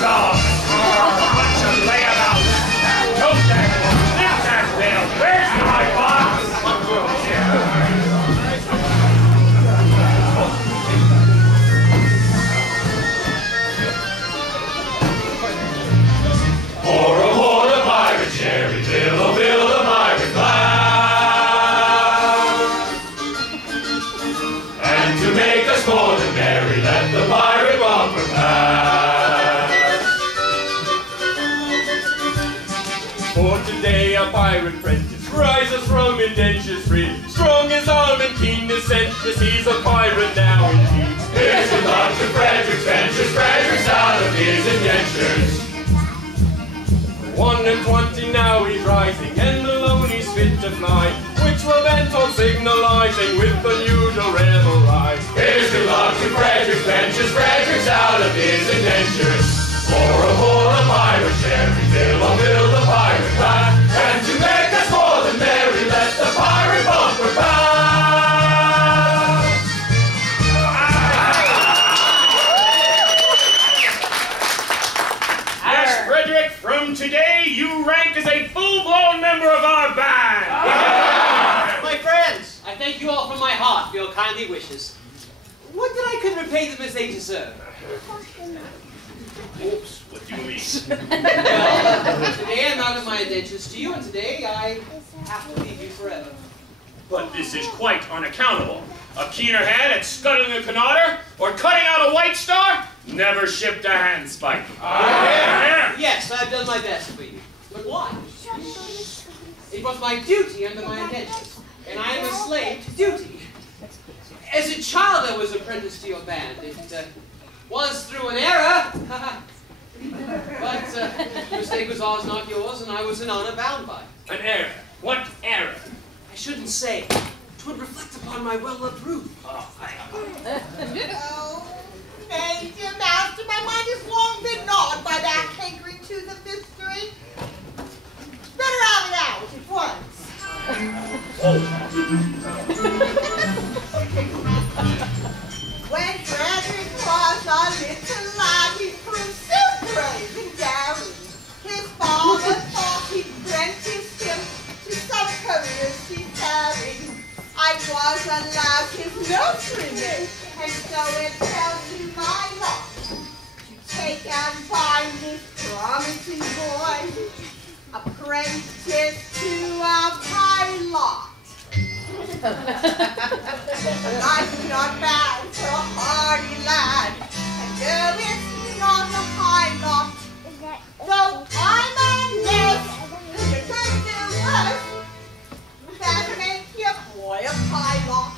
dog! Bunch of layabouts! Tote that! Lift that bill! Where's my box? Pour a pirate sherry, fill a pirate glass. And to make us more than merry, let the pirate bumper pass. For today a pirate prentice rises from indentures free. Strong as arm and keen as scent, he's a pirate now indeed. Here's good luck to Frederick's ventures, Frederick's out of his indentures. 1 and 20 now he's rising, and alone he's fit to fly, which we're bent on signalizing with the usual rebel rise. Here's good luck to Frederick's ventures, Frederick's out of his indentures. Pour a pirate sherry, fill the pirate glass, and to make us more than merry, let the pirate bumper pass. Yes, Frederick, from today you rank as a full-blown member of our band. My friends, I thank you all from my heart for your kindly wishes. Would that I could repay them as they deserve. Oops, what do you mean? Well, today I'm out of my indentures to you, and today I have to leave you forever. But this is quite unaccountable. A keener hand at scuttling a canarder or cutting out a white star never shipped a handspike. Yes, I've done my best for you. But why? It was my duty under my indentures, and I am a slave to duty. As a child, I was apprenticed to your band. It was through an error, but the mistake was ours, not yours, and I was in honor bound by. An error? What error? I shouldn't say. 'Twould reflect upon my well-loved Ruth. Oh, Major Master, my mind has long been gnawed by that hankering to the mystery. Better have it out at once. When Frederick was a little lad, he proved so brave and daring. His father thought he'd apprenticed him to some career seafaring. I was allowed his nursery maid, and so it fell to my lot to take and find this promising boy, apprentice to a pilot. Life's not bad for a hardy lad, and though it's not a high lot, though I'm a nurse, you can do worse than make your boy a pilot.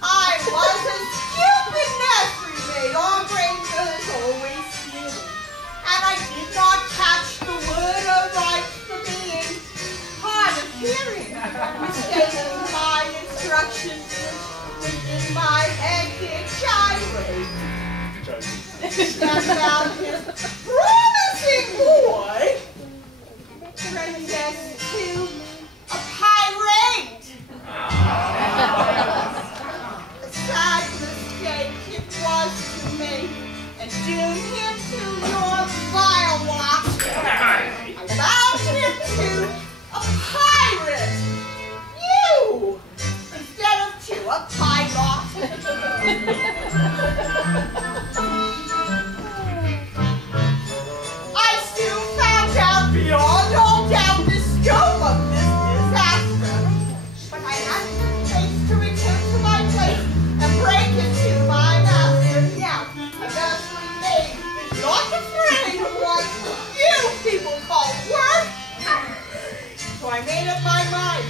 I was a stupid nursery maid, all brain good, always stealing, and I did not catch the word aright for being hard of hearing, mistaking my instructions within my head did gyrate. And found his promising boy princess to a pirate. A sad mistake it was to make, and doom him to your vile lot. I bound him to a pirate. You, instead of to a pilot. I soon found out beyond all doubt the scope of this disaster. But I had the face to return to my place and break into my master. Now, a nursery maid is not afraid of what you people call work. So I made up my mind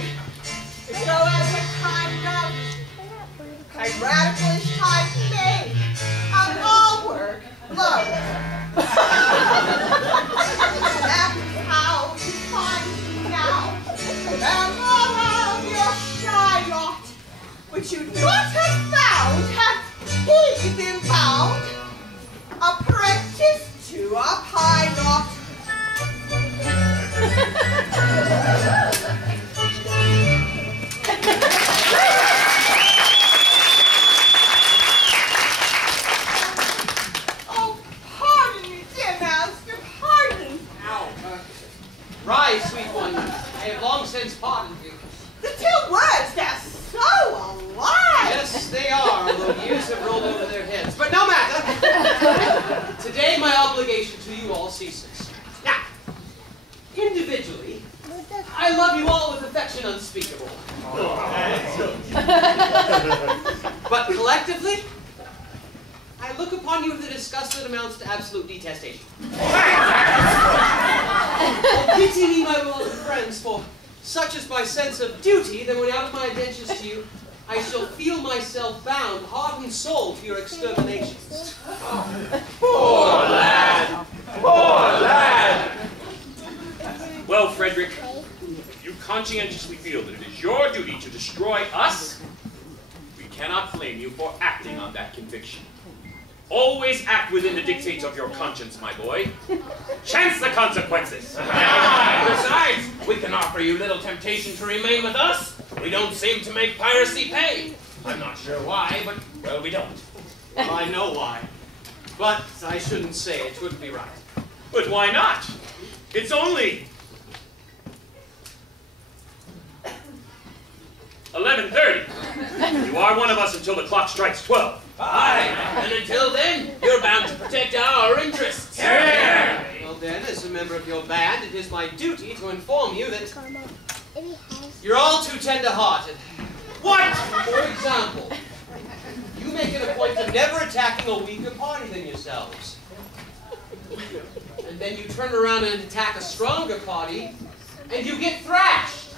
to go as a kind of radical type maid of all work, love. That's how you find me now. Member of your shy lot, which you'd not have found had he been bound, apprentice to a pilot. But collectively, I look upon you with a disgust that amounts to absolute detestation. Oh, pity me, my beloved friends, for such is my sense of duty that when out of my indentures to you, I shall feel myself bound, heart and soul, to your exterminations. Poor lad! Poor lad! Well, Frederick, if you conscientiously feel that it is your duty to destroy us, we cannot blame you for acting on that conviction. Always act within the dictates of your conscience, my boy. Chance the consequences. Besides, we can offer you little temptation to remain with us. We don't seem to make piracy pay. I'm not sure why, but, well, we don't. Well, I know why. But I shouldn't say it. 'Twouldn't be right. But why not? It's only 11:30. You are one of us until the clock strikes 12. Aye, and until then, you're bound to protect our interests. Yeah. Well then, as a member of your band, it is my duty to inform you that you're all too tender-hearted. What? For example, you make it a point of never attacking a weaker party than yourselves. And then you turn around and attack a stronger party, and you get thrashed.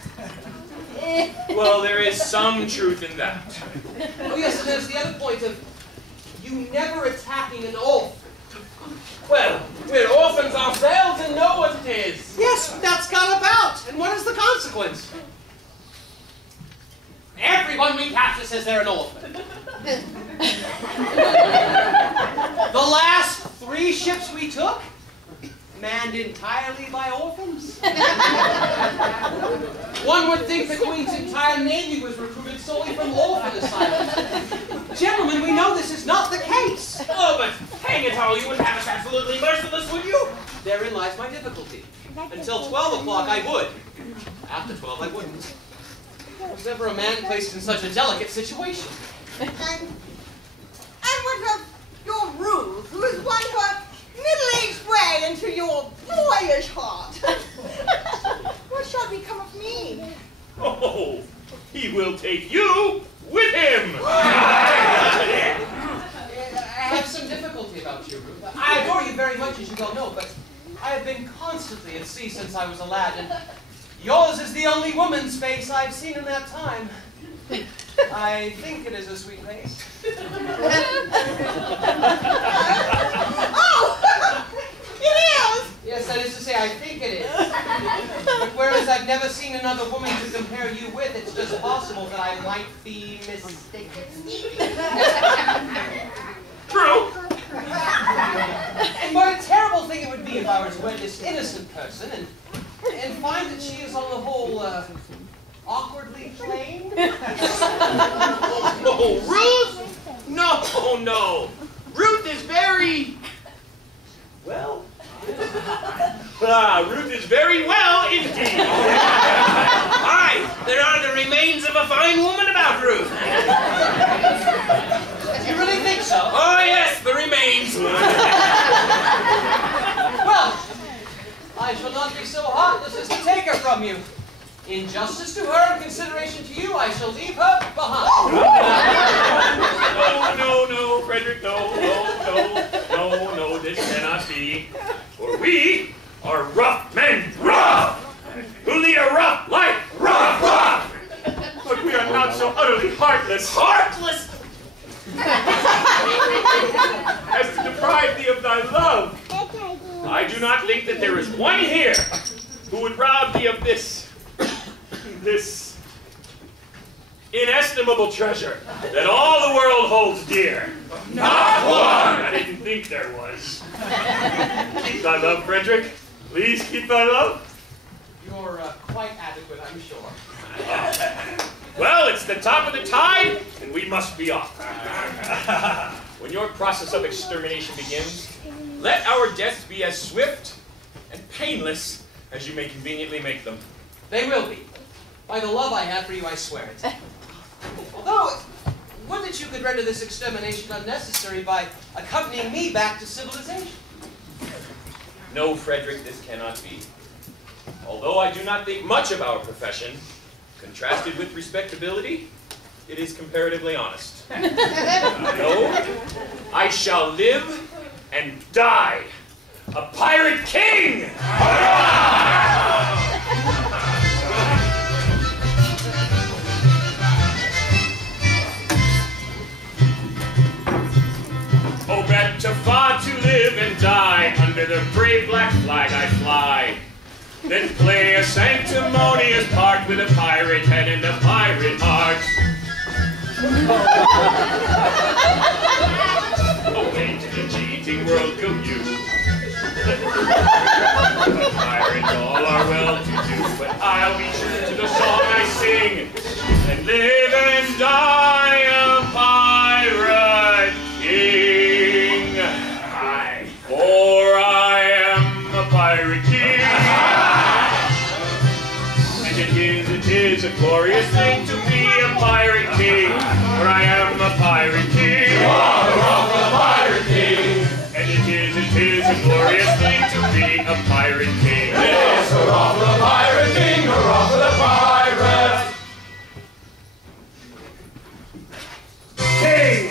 Well, there is some truth in that. Oh yes, and there's the other point of you never attacking an oaf. Well, we're orphans ourselves and know what it is. Yes, that's got about. And what is the consequence? Everyone we capture says they're an orphan. The last 3 ships we took, manned entirely by orphans. One would think the Queen's entire navy was recruited solely from orphan asylums. Gentlemen, we know this is not the case. Oh, but hang it all, you wouldn't have us absolutely merciless, would you? Therein lies my difficulty. Until 12 o'clock I would. After 12 I wouldn't. Was ever a man placed in such a delicate situation? And what of your Ruth, who has won her middle-aged way into your boyish heart? What shall become of me? Oh, he will take you with him. I have some difficulty about you, Ruth. I adore you very much, as you well know, but I have been constantly at sea since I was a lad, and yours is the only woman's face I've seen in that time. I think it is a sweet face. Oh, it is! Yes, that is to say, I think it is. But whereas I've never seen another woman to compare you with, it's just possible that I might be mistaken. True. And what a terrible thing it would be if I were to wed this innocent person and find that she is on the whole awkwardly plain. Oh, Ruth? No, no. Ruth is very... well... Ruth is very well indeed. Aye, there are the remains of a fine woman about Ruth. You really think so? Oh, yes, the remains. Well, I shall not be so heartless as to take her from you. In justice to her and consideration to you, I shall leave her behind. No, Frederick, no, this cannot be. For we are rough men, rough, who lead a rough life, rough. But we are not so utterly heartless. Heartless? As to deprive thee of thy love. I do not think that there is one here who would rob thee of this inestimable treasure that all the world holds dear. Not one! I didn't think there was. Keep thy love, Frederick. Please keep thy love. You're quite adequate, I'm sure. Well, it's the top of the tide, and we must be off. When your process of extermination begins, let our deaths be as swift and painless as you may conveniently make them. They will be. By the love I have for you, I swear it. Although, would that you could render this extermination unnecessary by accompanying me back to civilization. No, Frederick, this cannot be. Although I do not think much of our profession, contrasted with respectability, it is comparatively honest. No, I shall live and die a pirate king! Oh, better far to live and die under the brave black flag I fly than play a sanctimonious part with a pirate head and a pirate heart. Away to the cheating world go you. Pirates all are well to do, but I'll be true to the song I sing and live and die a pirate king. For I am a pirate king. And it is a glorious thing to be a pirate king. For I am a pirate king. You are a pirate king. And it is a glorious thing to be a pirate king. It is hurrah for the pirate king, hurrah for the pirate king.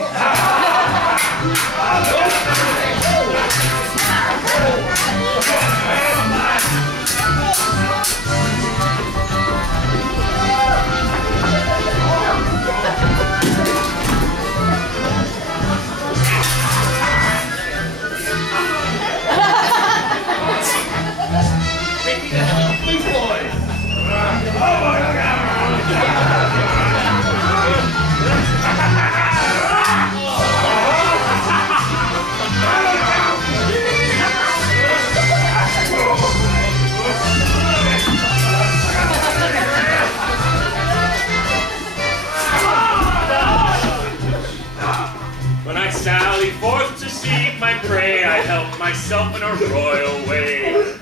When I sally forth to seek my prey, I help myself in a royal way.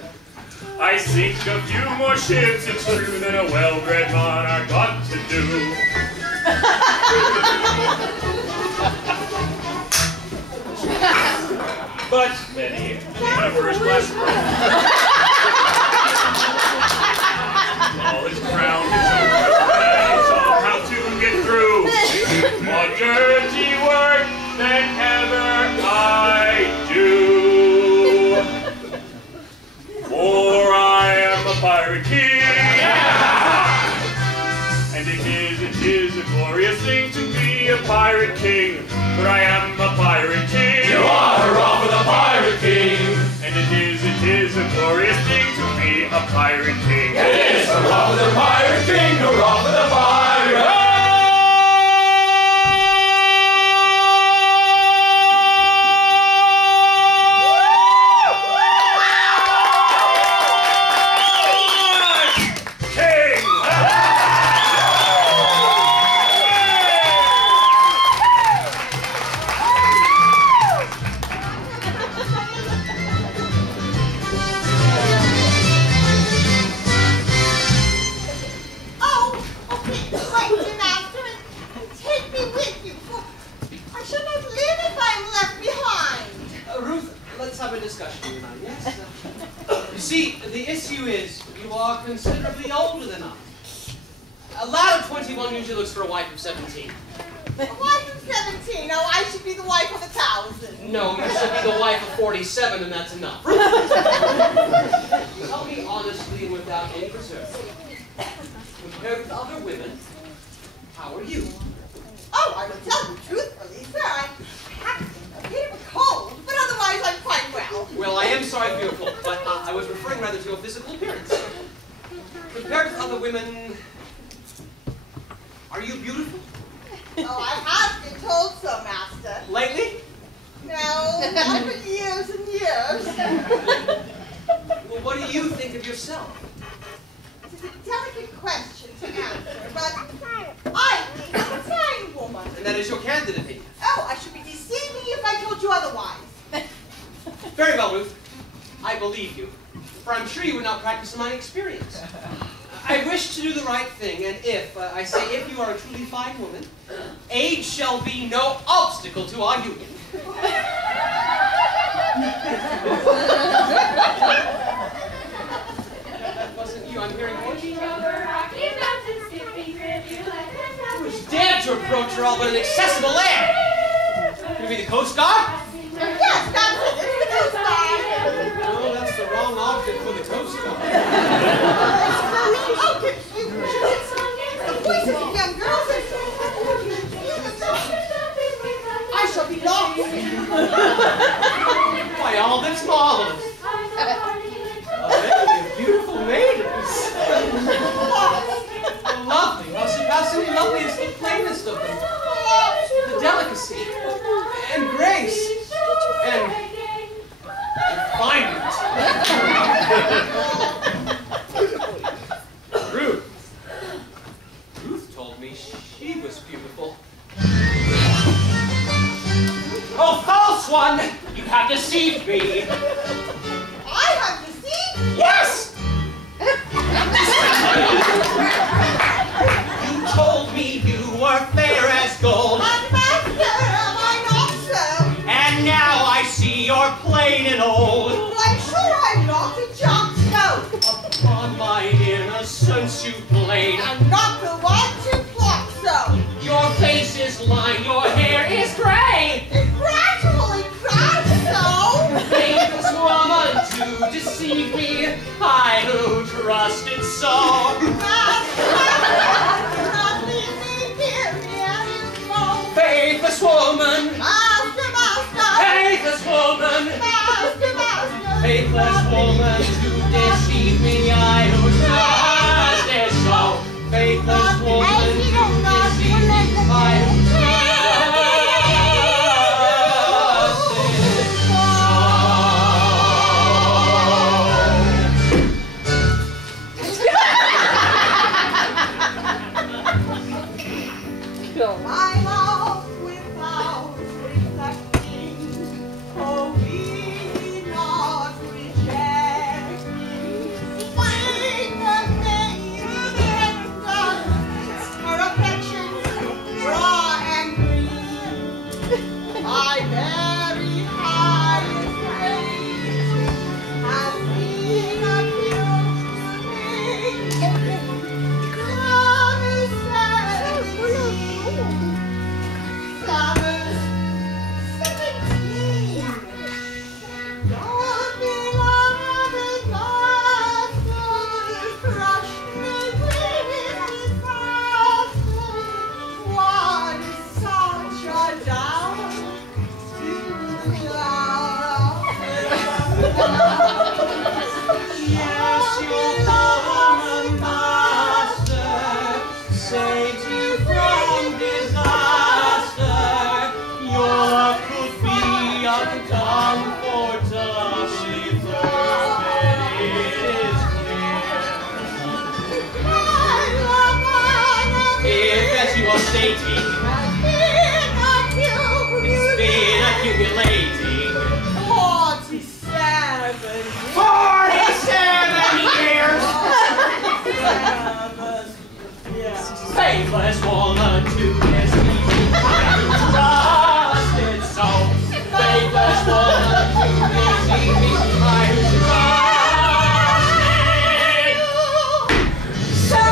I sink a few more ships, it's true, than a well-bred monarch ought to do. But many in a first-class room, all is crowned, it's all how to get through. More dirty work than ever I do. For I am a pirate king. And it is a glorious thing to be a pirate king. For I am a pirate king. You are hurrah for the pirate king. And it is a glorious thing to be a pirate king. It is hurrah for the pirate king, hurrah for the pirate. Considerably older than I. A lad of 21 usually looks for a wife of 17. A wife of 17? Oh, I should be the wife of 1,000. No, you should be the wife of 47, and that's enough. Tell me honestly and without any reserve. Compared with other women, how are you? Oh, I will tell you truthfully, sir. I have a bit of a cold, but otherwise I'm quite well. Well, I am sorry for your cold, but I was referring rather to your physical appearance. Compared with other women, are you beautiful? Oh, I have been told so, Master. Lately? No, not for years and years. Well, what do you think of yourself? It's a delicate question to answer, but I think I'm a fine woman. And that is your candid opinion? Oh, I should be deceiving you if I told you otherwise. Very well, Ruth. I believe you. For I'm sure you would not practice on my experience. I wish to do the right thing, and if you are a truly fine woman, age shall be no obstacle to our union. That wasn't you, I'm hearing voices. Who's dared to your approach are all but inaccessible air. Could it be the Coast Guard? Yes, that's it. It's the Coast Guard. No, that's the wrong object for the Coast Guard. Oh, the voices of young girls are so I shall be lost. Why, all that's marvelous. They're beautiful maidens. Lovely. How so lovely is the plainest of them. The delicacy and grace and refinement. Ruth told me she was beautiful. Oh, false one! You have deceived me. I have deceived. Yes! You told me you were fair as gold. And master, am I not so? And now I see you're plain and old. I'm sure I'm not a junk snow. Upon my innocence you played. I'm not the one to pluck so. Your face is lined, your hair is gray. It gradually cracks so. Famous woman to deceive me, I who trusted so. Not leave me here anymore. Faithless woman, Master, master. faithless woman, Master, master. faithless woman to deceive me, I who trusted so. Faithless woman to deceive me, I who My love without reflecting, oh, be not rejecting. Wait the maiden and her affections raw and green. My very highest praise has been appealed to me. Yes, your common master saved you from disaster. Your love could be a comfort of sleep, but it is clear. If, as you are stating, it's been accumulating 47 years. Faithless woman to deceive me, I trusted so. Faithless woman to deceive me, I trusted so.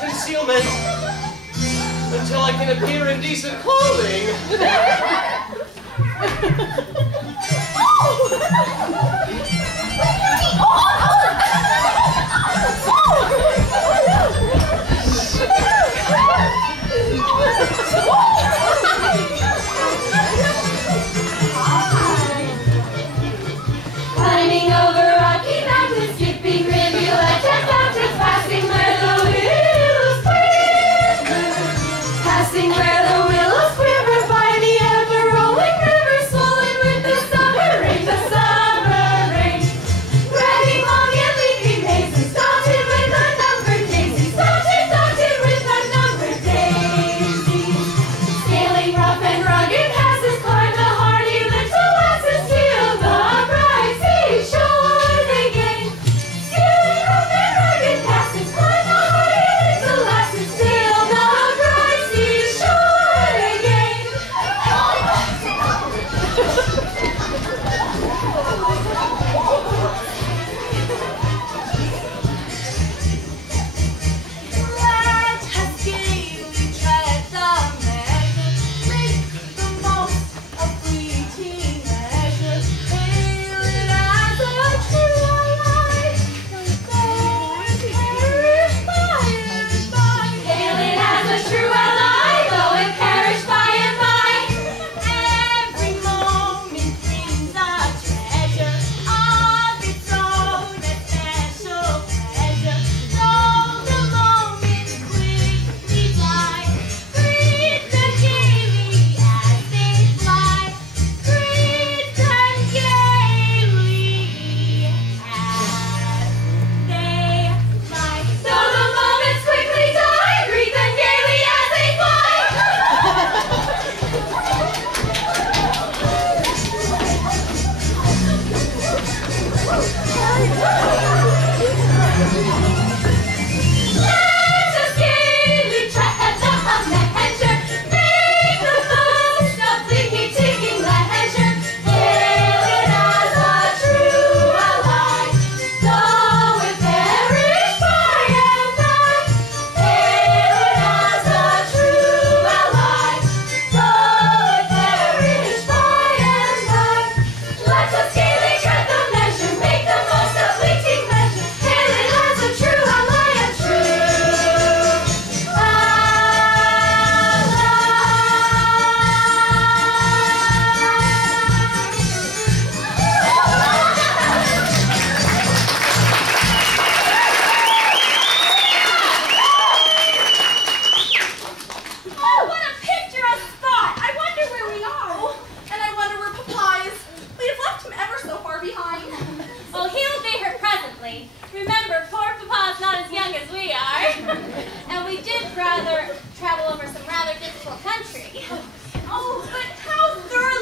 Concealment until I can appear in decent clothing. Climbing over rocky mountains, skipping rivulets and fountains, passing where the willows quiver by the ever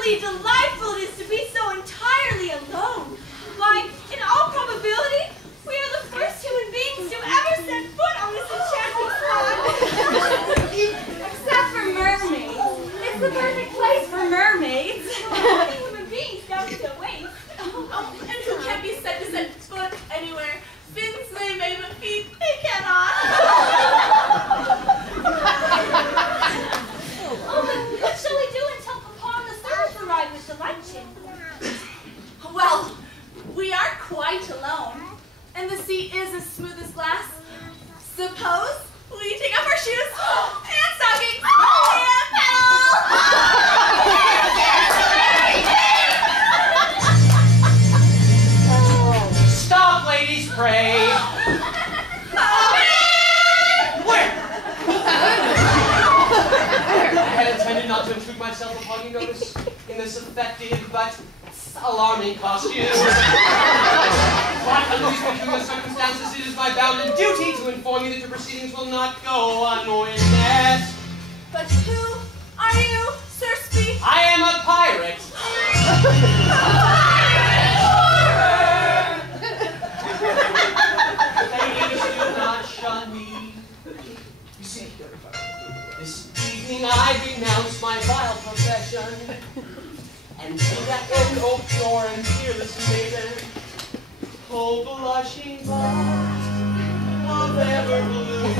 utterly delightful it is to be so entirely alone. Why, in all probability, we are the first human beings to ever set foot on this enchanting spot. Except for mermaids. It's the perfect place for mermaids. How many human beings down to the waist? Oh, and who can be said to set foot anywhere? Fins they may, but feet they cannot. Oh, but what shall we do until Papa and the servants arrive with the luncheon? Well, we are quite alone, and the sea is as smooth as glass. Suppose we take off our shoes and stockings and pedal. Stop, ladies, pray. Where? I had intended not to intrude myself upon your notice in this effective but alarming costume. But under these peculiar circumstances, it is my bounden duty to inform you that your proceedings will not go unwitnessed. But who are you, Sir Speak? I am a pirate. Ladies, do not shun me. You see, this evening I renounce my vile profession, and to that end, O pure and fearless maiden, O blushing bud of ever bloom,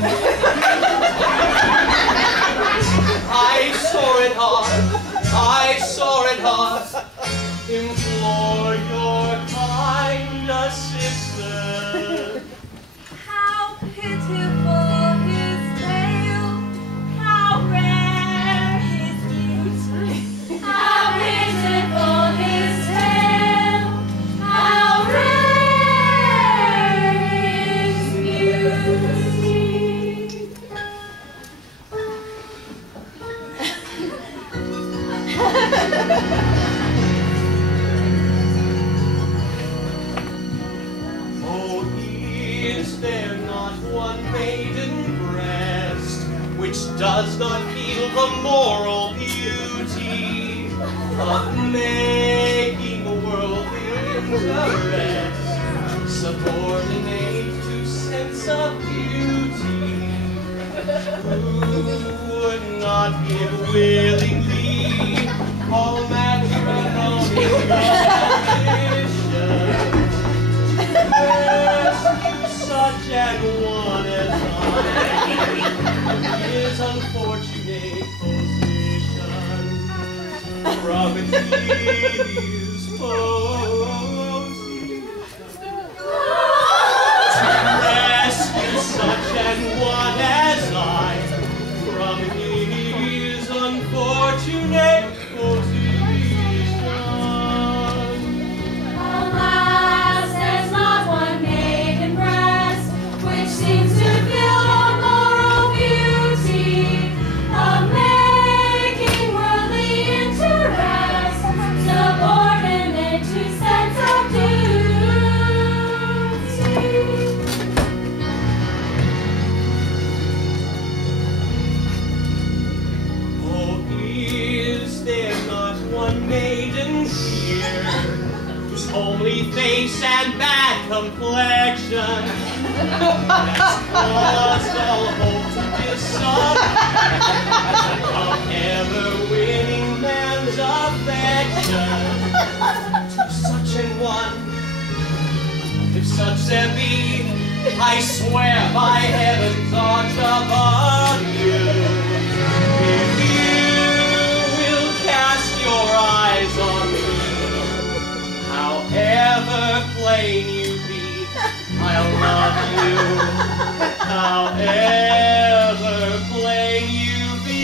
I soar it hard, implore your kind assistance. How pitiful his tale, how rare his beauty. How pitiful his tale, how rare his beauty. Oh, is there not one maiden breast which does not feel the moral beauty of making worldly interest subordinate to sense of beauty? Who would not give willingly all matrimonial ambition? Rescue such an one as I, his unfortunate position, from his position. Rescue such an one as I, from his unfortunate position. Alas, there's not one maiden breast which seems to feel the moral beauty of making worldly interest subordinate to sense of duty. Oh, is there not one maiden here whose homely face and bad complexion has caused all hope to disappear of ever winning man's affection? To such an one, if such there be, I swear by heaven's arch above you, if you will cast your eyes on me, however plain you be, I'll love you. However plain you be,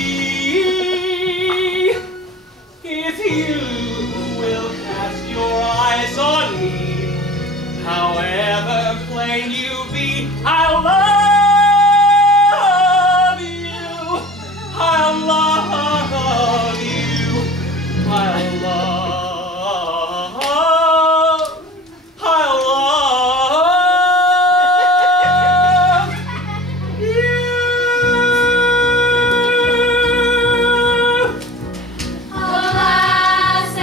if you will cast your eyes on me, however plain you be, I'll love you. I'll love you. I'll love you. Alas,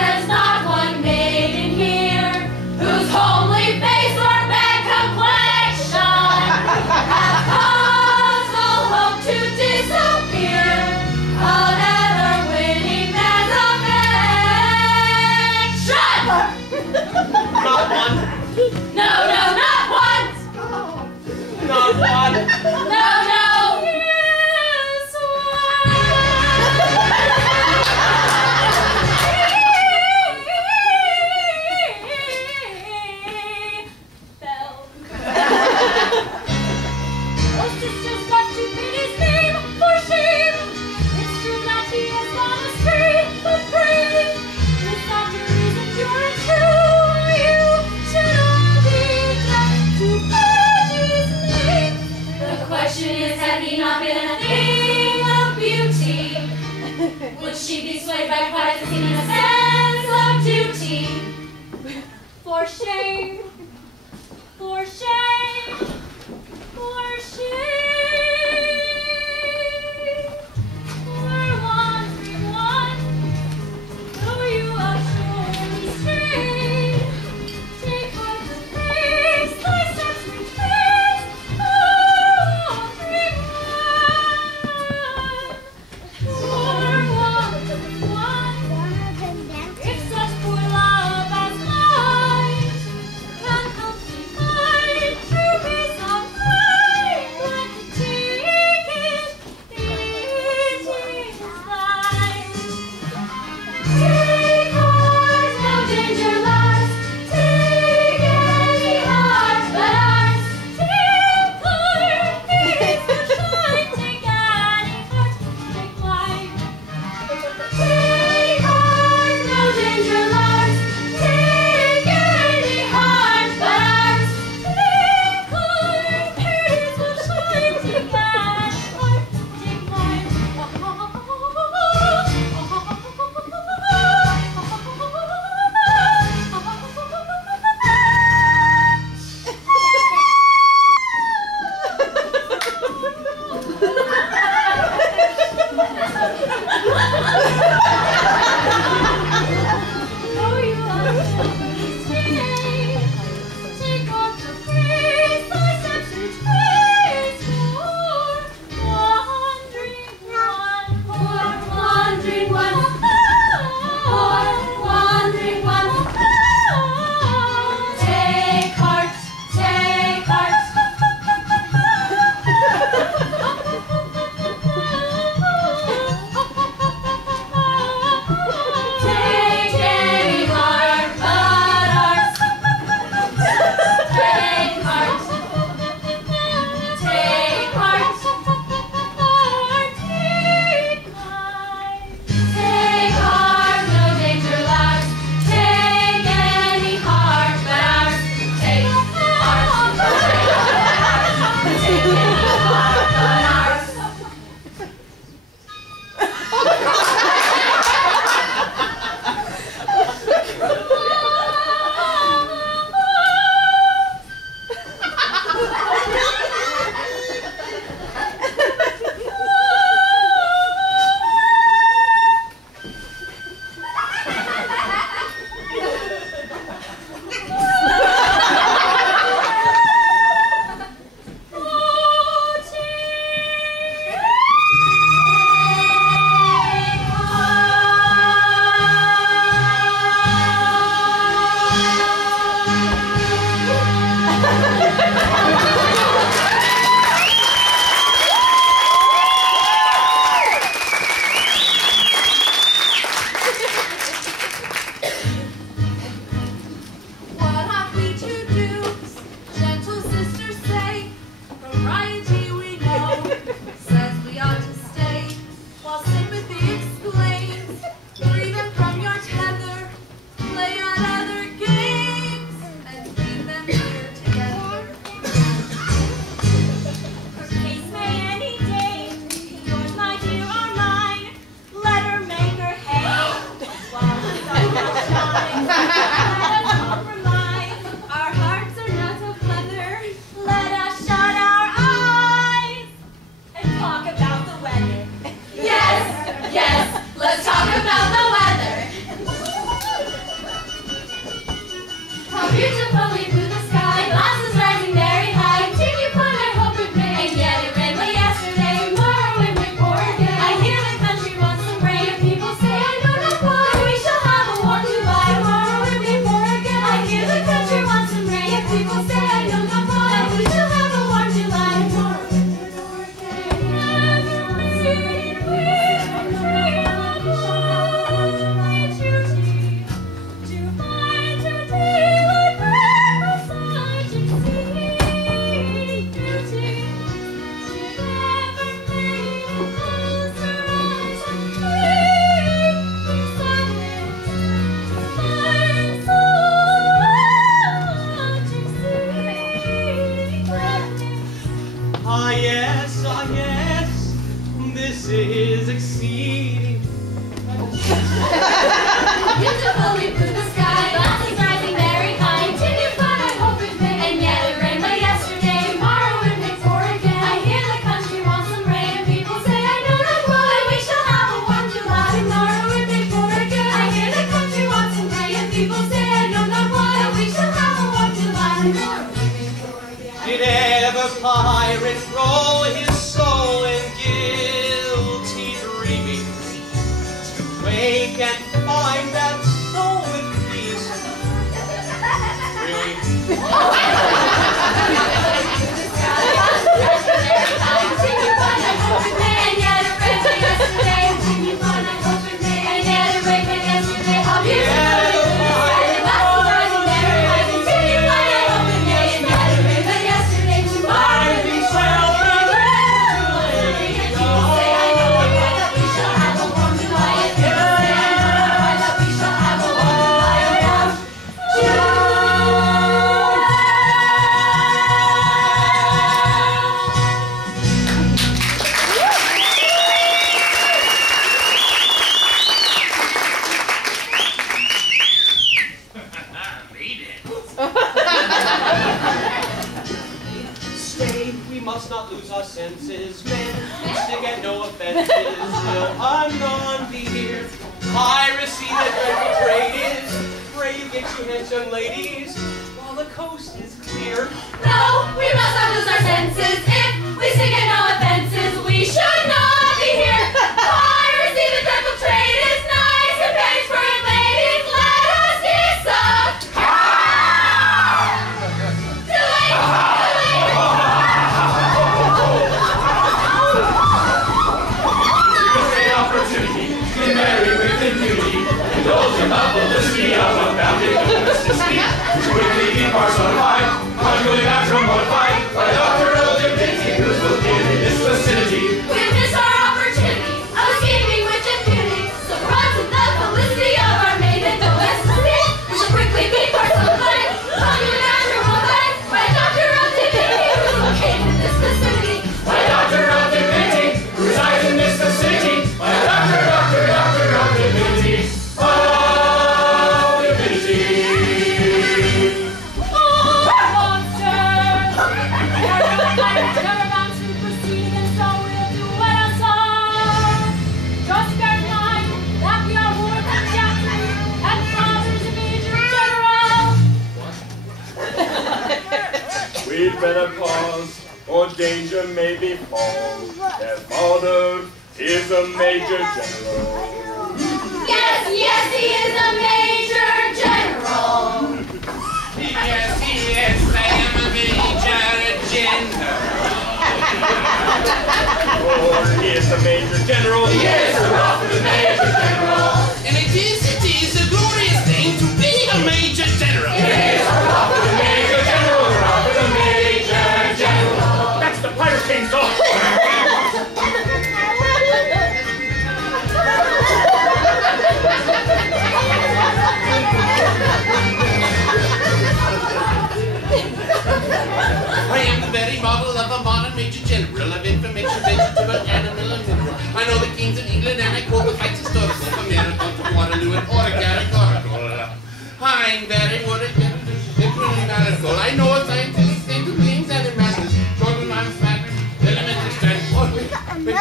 shame, for shame, for shame. We're wandering one, though you are surely strayed. Take heart and face, thy steps retrace. We're wandering one. If such poor love as mine can help me find true peace of mind, let me take it, it is thine. Take heart, no danger lies. Take any heart but ours. Take heart, peace will shine. Take any heart, take life. Take heart, no danger lies. Take any heart but ours. Take heart, peace will shine. Take any heart, take life. Oh, you are straight. Take on the face, thy steps retrace. Wandering one, wandering one, wandering one. Take heart, take heart. Take any heart but ours. Take heart. Take heart. Take life. Take heart, no danger lies. Take any heart but ours. Take heart. Take any heart but ours. What have we to do? Gentle sisters say, variety we know, says we ought to stay, while sympathy explains, freedom from your tether, play at other games, and leave them here together. Her case may any day, yours my dear or mine, let her make her hay, while the sun will shine. Let us compromise, our hearts are not of leather, let us shut our eyes and talk about the weather. Yes, yes, let's talk about the weather. How beautifully blue the sky, glasses rising very high. Take you fun, I hope it may. And yet it rained late yesterday, tomorrow it may pour again. I hear the country wants some rain. People say I know not why. We shall have a warm July, tomorrow it may pour enroll his soul in guilty dreaming, to wake and find that soul with peace. Really? Senses, men, to get no offenses, will unknown be here. Piracy that dreadful trade is, pray you get you hence, young ladies, while the coast is clear. No, we must not lose our senses. If we still get no offenses, we should not be here. Piracy the dreadful trade is nice and pays for it, ladies. Let us decide. Too late, too late. Marry with impunity, indulge in the felicity of unbounded domesticity. Quickly keep our son alive, conjugally matrimony fight, by Dr. Eligibility, whose will give in this vicinity. We miss our opportunity of escaping with impunity, so run to the felicity of our maiden domesticity. We should quickly keep our son alive, conjugally matrimony fight, by Dr. Eligibility, whose will give in this vicinity. By Dr. Eligibility, who resides in this vicinity. By Dr. Divinity. Oh, divinity. Oh, monsters! Never bound to proceed, and so we'll do what I saw. Just bear in mind that we are working captain, and father's a major general. We'd better pause, or danger may befall. Their father is a major general. Yes, yes, he is a major general. Yes, I am a major general. Oh, he is a major general. Yes, we're off to the major general. And it is a glorious thing to be a major general. Yes, we're off to the major general. We're off to the major general. That's the Pirate King's dog. I am the very model of a modern major general of information, vegetable, animal, and mineral. I know the kings of England and I quote the fights historical from Marathon to Waterloo and Oregon. I'm very good at mathematical. I know a scientific thing to beings and their masters. Short lines, matter, elementary strength. Oh, wait,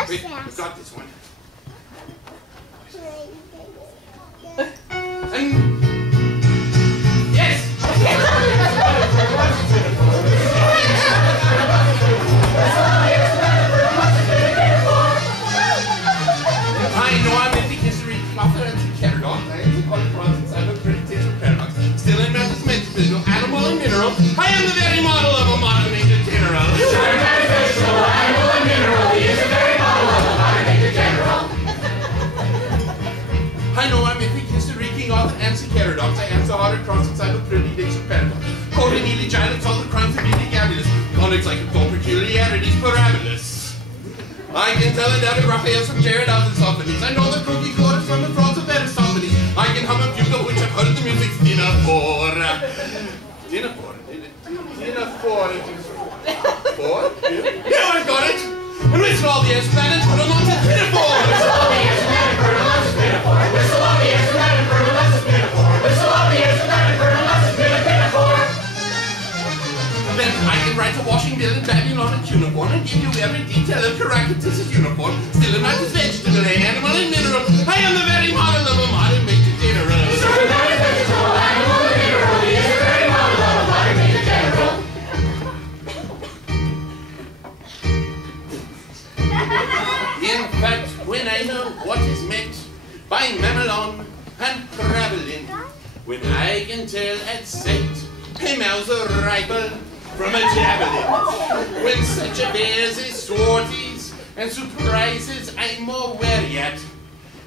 you got this one. And yes! I know I'm in the history author and carried on. I am the qualified inside of criticism paradox. Still in matters metaphysical, animal and mineral. I am the very model of a modern major general. Metaphysical, animal, and mineral. He is the very model of a modern major general. I know I'm in the history king author and paradox. I answer hard across inside of criticism paradox. Quoting nearly giants, all the crimes of illegality. Conduct like a peculiarities, parameters. I can tell it out of Raphael's from Jared out and Sophones. I know the cookie quarters from the fronts of Aristophanes. I can hum a bugle which I've heard the music's dinner for. Dinner for? Dinner for? For? Yeah, I've got it! And whistle all the air planets, put them on to dinner for! Whistle all the air planet, put them on to dinner for! Whistle all the air planet, put them on to dinner for! Whistle all the air planet, put them on to dinner for! Then I can write a washing bill in Babylon and uniform and give you every detail of Caractacus' uniform. Still in matters vegetable, animal, and mineral. I am the very model of a modern major general. Still in matters vegetable, animal, and mineral. He is the very model of a modern major general. when I can tell at sight a Mauser rifle from a javelin. When such affairs is sorties and surprises I'm more wary at.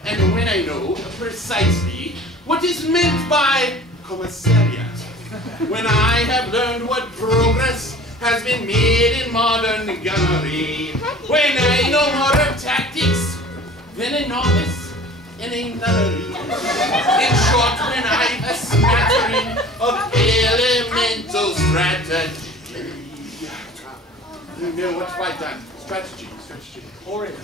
And when I know precisely what is meant by commissariat. When I have learned what progress has been made in modern gunnery. When I know more of tactics than a novice in a nunnery. In short, when I've a smattering of elemental strategy. What have I done? Strategy. Horrid.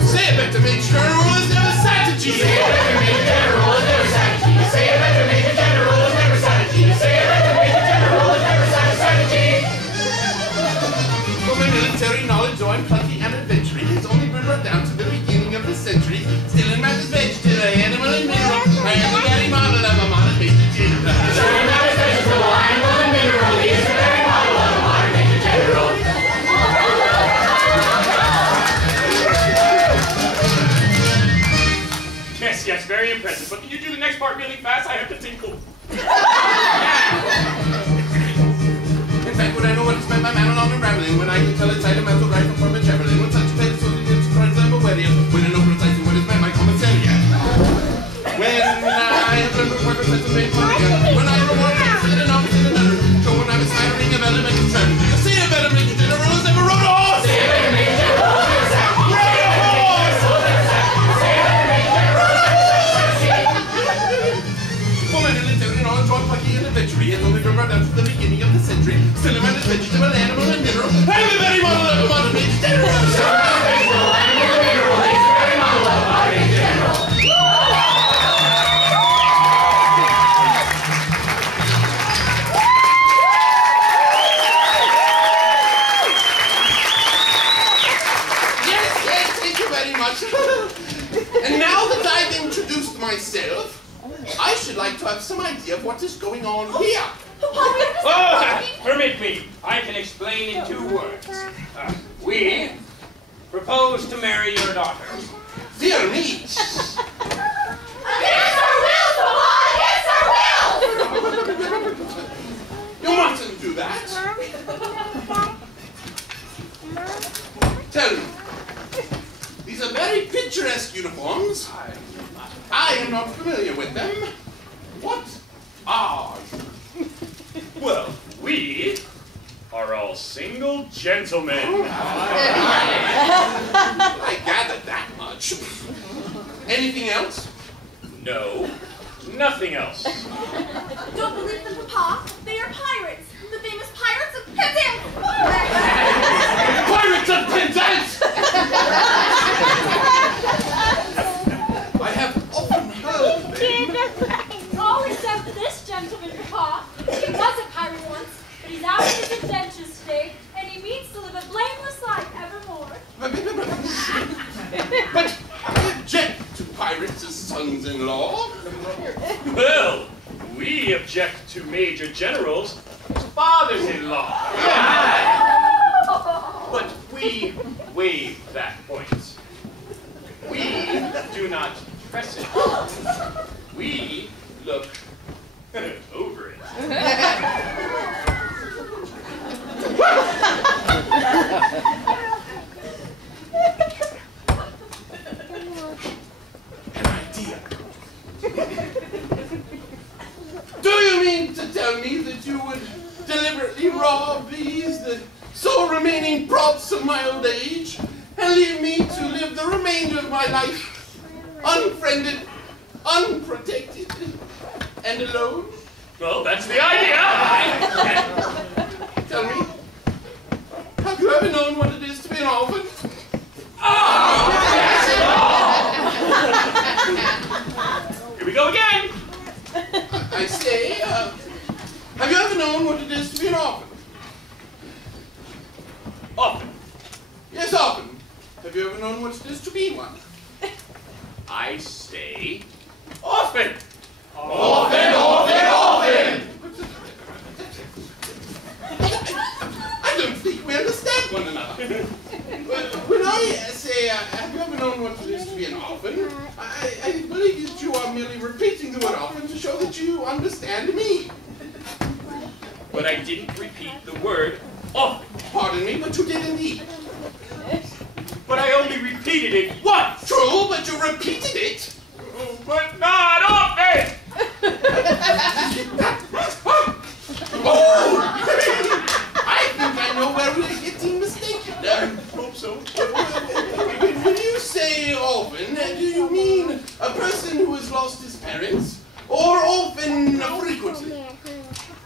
Say it better, Major General, is never strategy. Say it better, Major General, is never strategy. Say it better, Major General, is never strategy. Say it better, Major General, is never strategy. For my military knowledge, though I'm plucky and adventuring, it's only been brought down to the beginning of the century. Still in matters vegetable, animal, and mineral. I am the very model of a modern Major General. Still in matters vegetable, animal, and mineral. He is the very model of a modern Major General. Yes, very impressive. But can you do the next part really fast? I have to tinkle. In fact, when I know what it's meant by man along and rambling, when I can tell it's item mental right from a javelin, when such a tale so it's surprised I'm aware of, when I know precisely what is meant by commissariat. When I have learned what purpose has made for me, when I reward it in an office in another, so when I'm aspiring of elemental strategy, you say a better Major General has ever rode a horse! Say a better Major General has ever rode a horse! Say a better Major General has plucky and adventure, has only been brought down to the beginning of the century. Still a man is vegetable, animal, and mineral. I'm the very model of a modern Major General. Still a man is vegetable, animal, and mineral. He's the very model of a modern Major General. Yes, thank you very much. And now that I've introduced myself, I should like to have some idea of what is going on here. Permit me. I can explain in 2 words. We propose to marry your daughter. Dear me. Against our will, Papa! Against our will! You mustn't do that. Tell me. These are very picturesque uniforms. I am not familiar with them. What are you? Well, we are all single gentlemen. I gathered that much. Anything else? No, nothing else. Don't believe them, Papa. They are pirates. The famous pirates of Penzance. Pirates of Penzance! I have often heard of them. All except this gentleman, Papa. He was a pirate once, but he's out of his adventures today, and he means to live a blameless life evermore. But I object to pirates as sons-in-law. Well, we object to Major Generals as fathers-in-law. But we waive that point. We do not press it. We look over it. An idea. Do you mean to tell me that you would deliberately rob these, the sole remaining props of my old age, and leave me to live the remainder of my life unfriended, unprotected, and alone? Well, that's the idea. Tell me, have you ever known what it is to be an orphan? Here we go again. I say, have you ever known what it is to be an orphan? Often. Yes, often. Have you ever known what it is to be one? I say often. Orphan, orphan, orphan! I don't think we understand one another. When I say, have you ever known what it is to be an orphan, I believe that you are merely repeating the word orphan to show that you understand me. But I didn't repeat the word often. Pardon me, but you did indeed. But I only repeated it once. True, but you repeated it. But not often. Oh! I think I know where we're getting mistaken. Hope so. When you say often, do you mean a person who has lost his parents, or often frequently?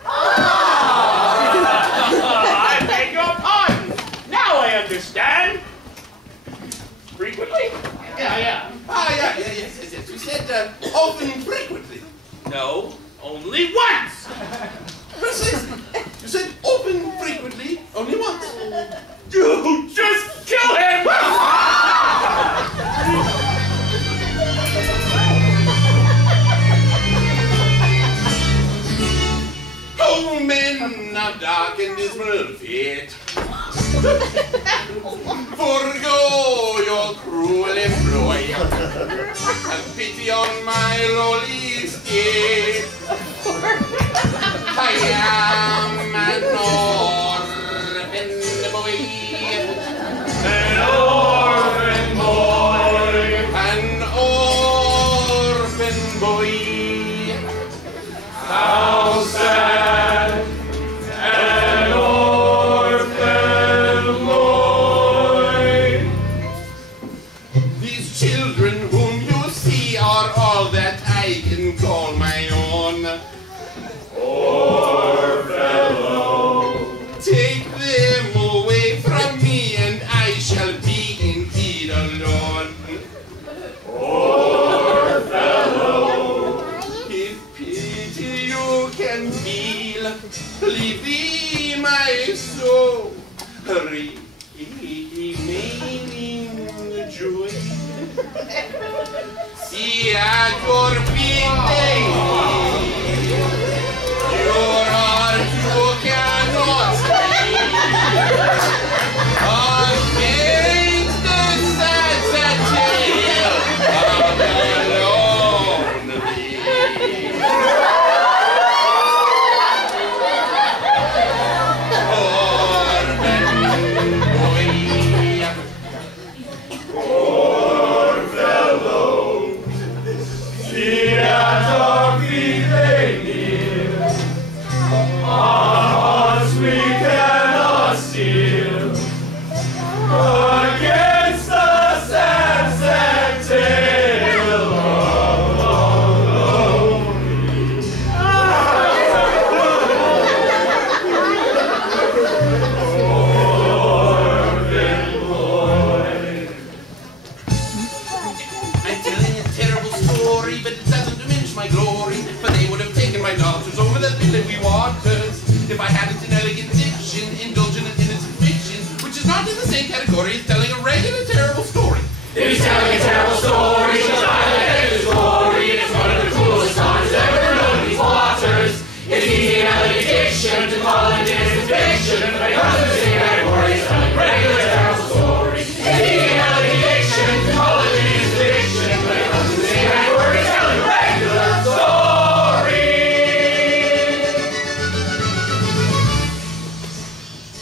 I beg your pardon. Now I understand. Frequently? Yeah. Yes. You said often frequently. No, only once. Precisely. You said often frequently only once. You just kill him! Oh, men of dark and dismal fate, forego your cruel employ. Have pity on my lowly estate. I am an orphan boy. An orphan boy. An orphan boy. How sad. An orphan boy. These children whom you see are all that I can call my own. Poor fellow. Take them away from me and I shall be indeed alone. Poor fellow. If pity you can feel, leave thee my soul, remaining joy. See at your feet they kneel, your heart you cannot speak. Against the sad tale of the lonely. Poor fellow. See at our feet they kneel. Our hearts we cannot seal. Against the sad, sad tale of the lonely. Orphan boy. I'm telling a terrible story, but it doesn't diminish my glory. For they would have taken my daughters over the billowy waters if I hadn't an elegant diction, indulgent in innocent fiction, which is not in the same category as telling a regular terrible story. If he's telling a terrible story, he'll die like his glory. It's one of the coolest times ever known in these waters. It's easy in elegant diction to call it innocent fiction, but it comes to the same category as telling a regular terrible story. It's easy in elegant diction to call it innocent fiction, but it comes to the same category as telling a regular story.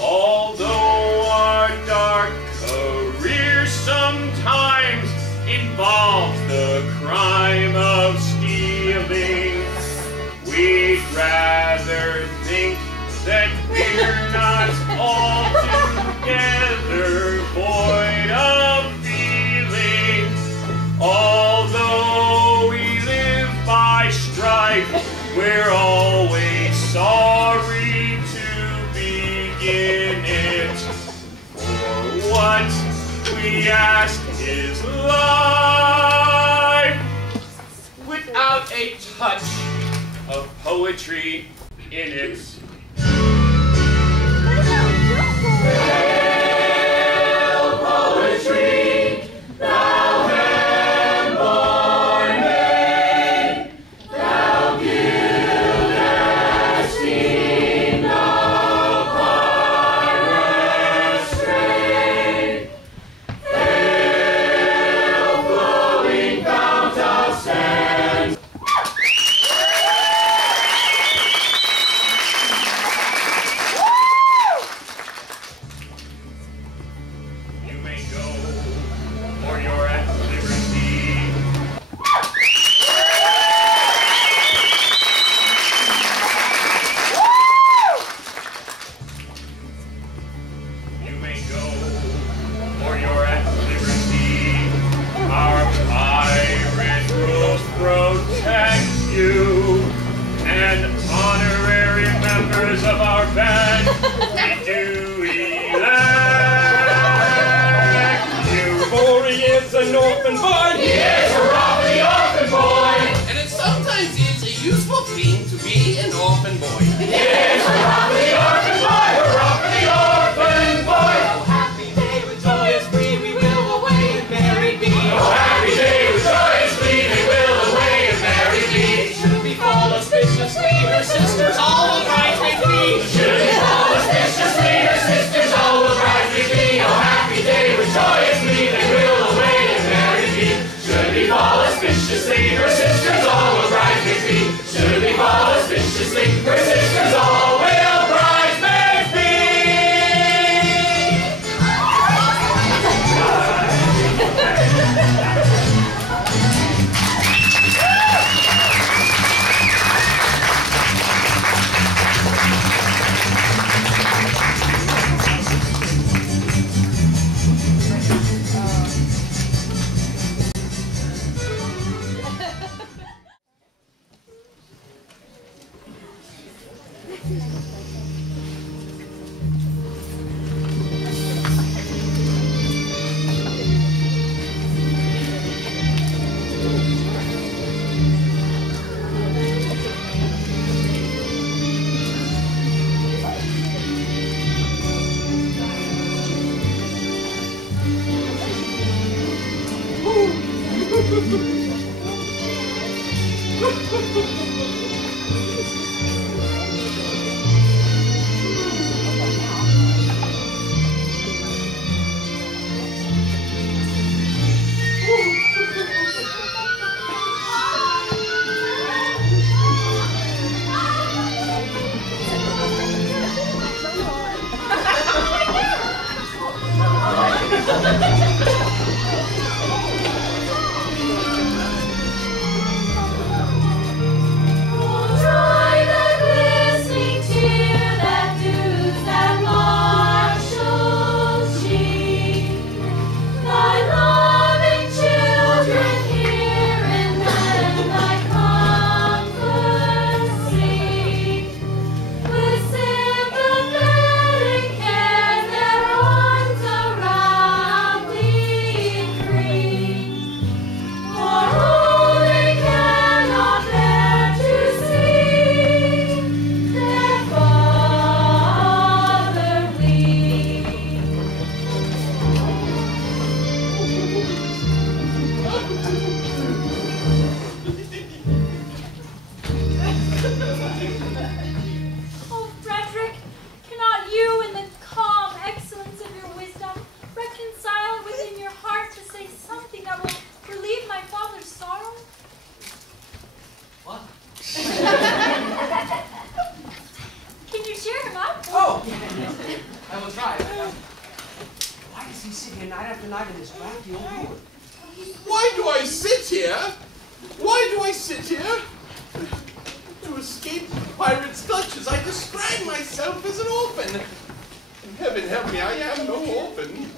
Although our dark career sometimes involves the crime of stealing, we'd rather think that we're not altogether void of feeling. Although we live by strife, we're always sorry to begin it. For what we ask is life, without a touch of poetry in it. Hail, poetry, thou hand-born maid, thou gildest in the parlor's strain. Hail, flowing fount of sand. useful thing to be an orphan boy. Yes, hurrah for the orphan boy! Hurrah for the orphan boy! Oh, happy day with joyous free, we will away and merry be. Oh, happy day with joyous glee, they will away and merry be. Should we fall auspiciously, her sisters all will bridesmaids be. Should we fall auspiciously, her sisters all will bridesmaids be. Oh, happy day with joyous glee, they will away and merry be. Should we fall auspiciously, her sisters all will bridesmaids be. Should we fall auspiciously, her sisters all will bridesmaids be. Oh, Frederick, cannot you, in the calm excellence of your wisdom, reconcile it within your heart to say something that will relieve my father's sorrow? What? Can you cheer him up? Oh! I will try. Why does he sit here night after night in this drafty old room? Why do I sit here? Why do I sit here? To escape the pirate's clutches, I describe myself as an orphan. And heaven help me, I am no orphan.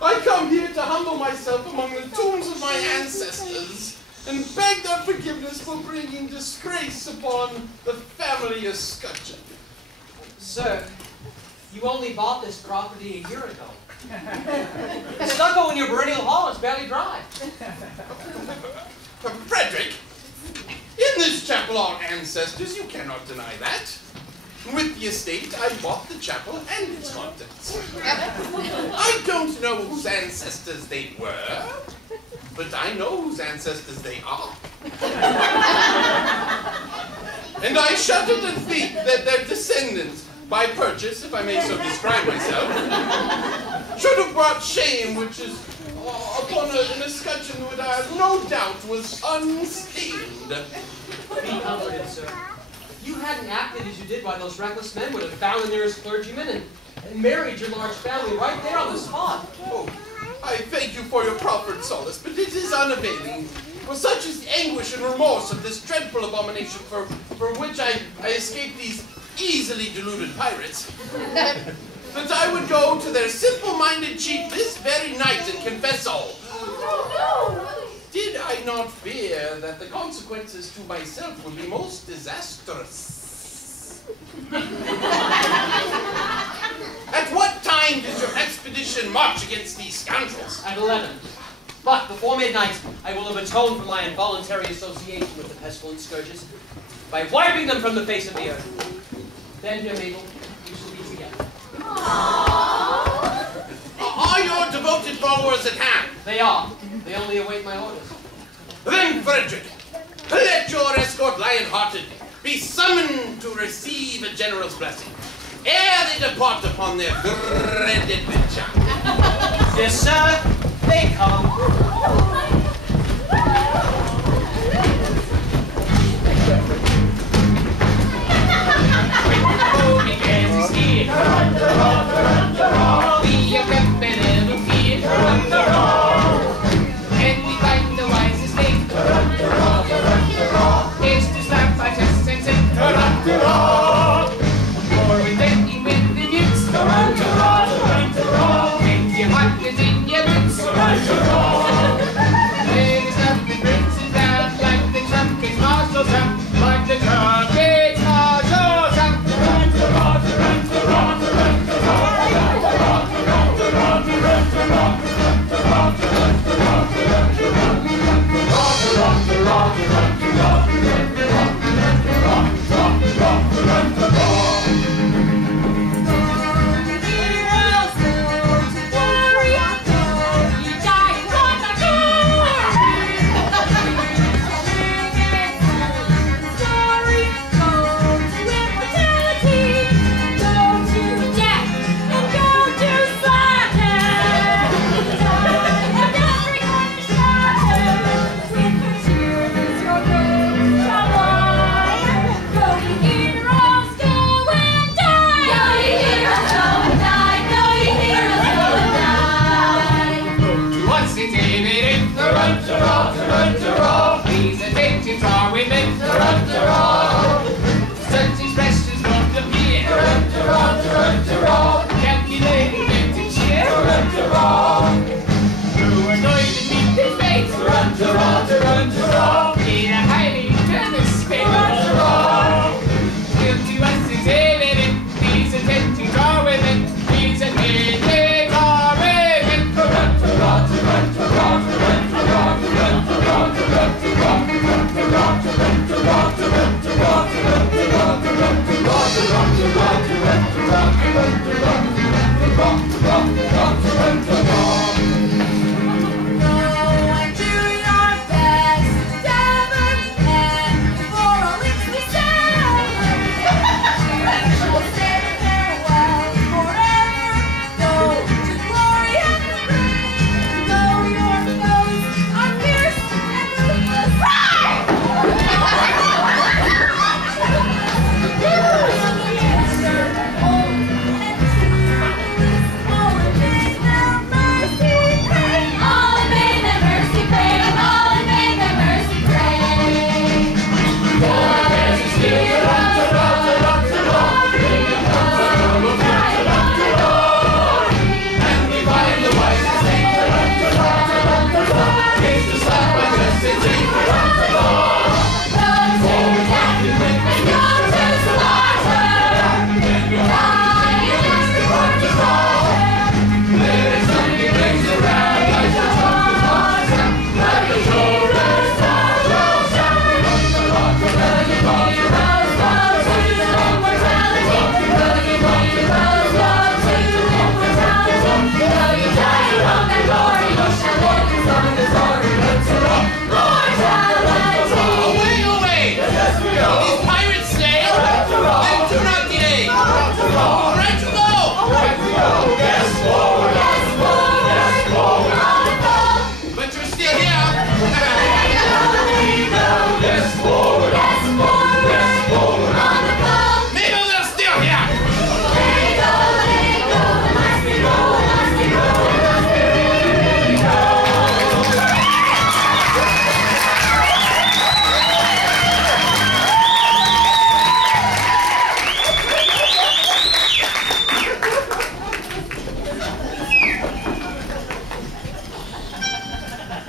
I come here to humble myself among the tombs of my ancestors and beg their forgiveness for bringing disgrace upon the family escutcheon. Sir, you only bought this property a year ago. The stucco in your perennial hall is barely dry. Frederick, in this chapel are ancestors, you cannot deny that. With the estate, I bought the chapel and its contents. I don't know whose ancestors they were, but I know whose ancestors they are. And I shudder to think that their descendants, by purchase, if I may so describe myself, should have brought shame which is upon an escutcheon which I have no doubt was unstained. Be comforted, sir. If you hadn't acted as you did, why those reckless men would have found the nearest clergyman and married your large family right there on the spot. Oh, I thank you for your proffered solace, but it is unavailing. For such is the anguish and remorse of this dreadful abomination for which I escaped these easily deluded pirates, that I would go to their simple-minded chief this very night and confess all. Did I not fear that the consequences to myself would be most disastrous? At what time does your expedition march against these scoundrels? At 11. But before midnight, I will have atoned for my involuntary association with the pestilent scourges by wiping them from the face of the earth. Then, dear Mabel, we shall be together. Are your devoted followers at hand? They are. They only await my orders. Then, Frederick, let your escort lion-hearted be summoned to receive a general's blessing ere they depart upon their dread adventure. Yes, sir. They come. We have kept a little fear, and we find the wisest thing is to stop our tests and sing. For we're taking with the newts, make your heart is in your boots. There's nothing brings us down like the trumpet's martial sound, like the trumpet's martial sound. These attentions are women. Such expressions won't appear. Calculating them to cheer. Who are going to meet their fate in a highly determined state. Still to us is evident. These attentions are women. These attentions are women.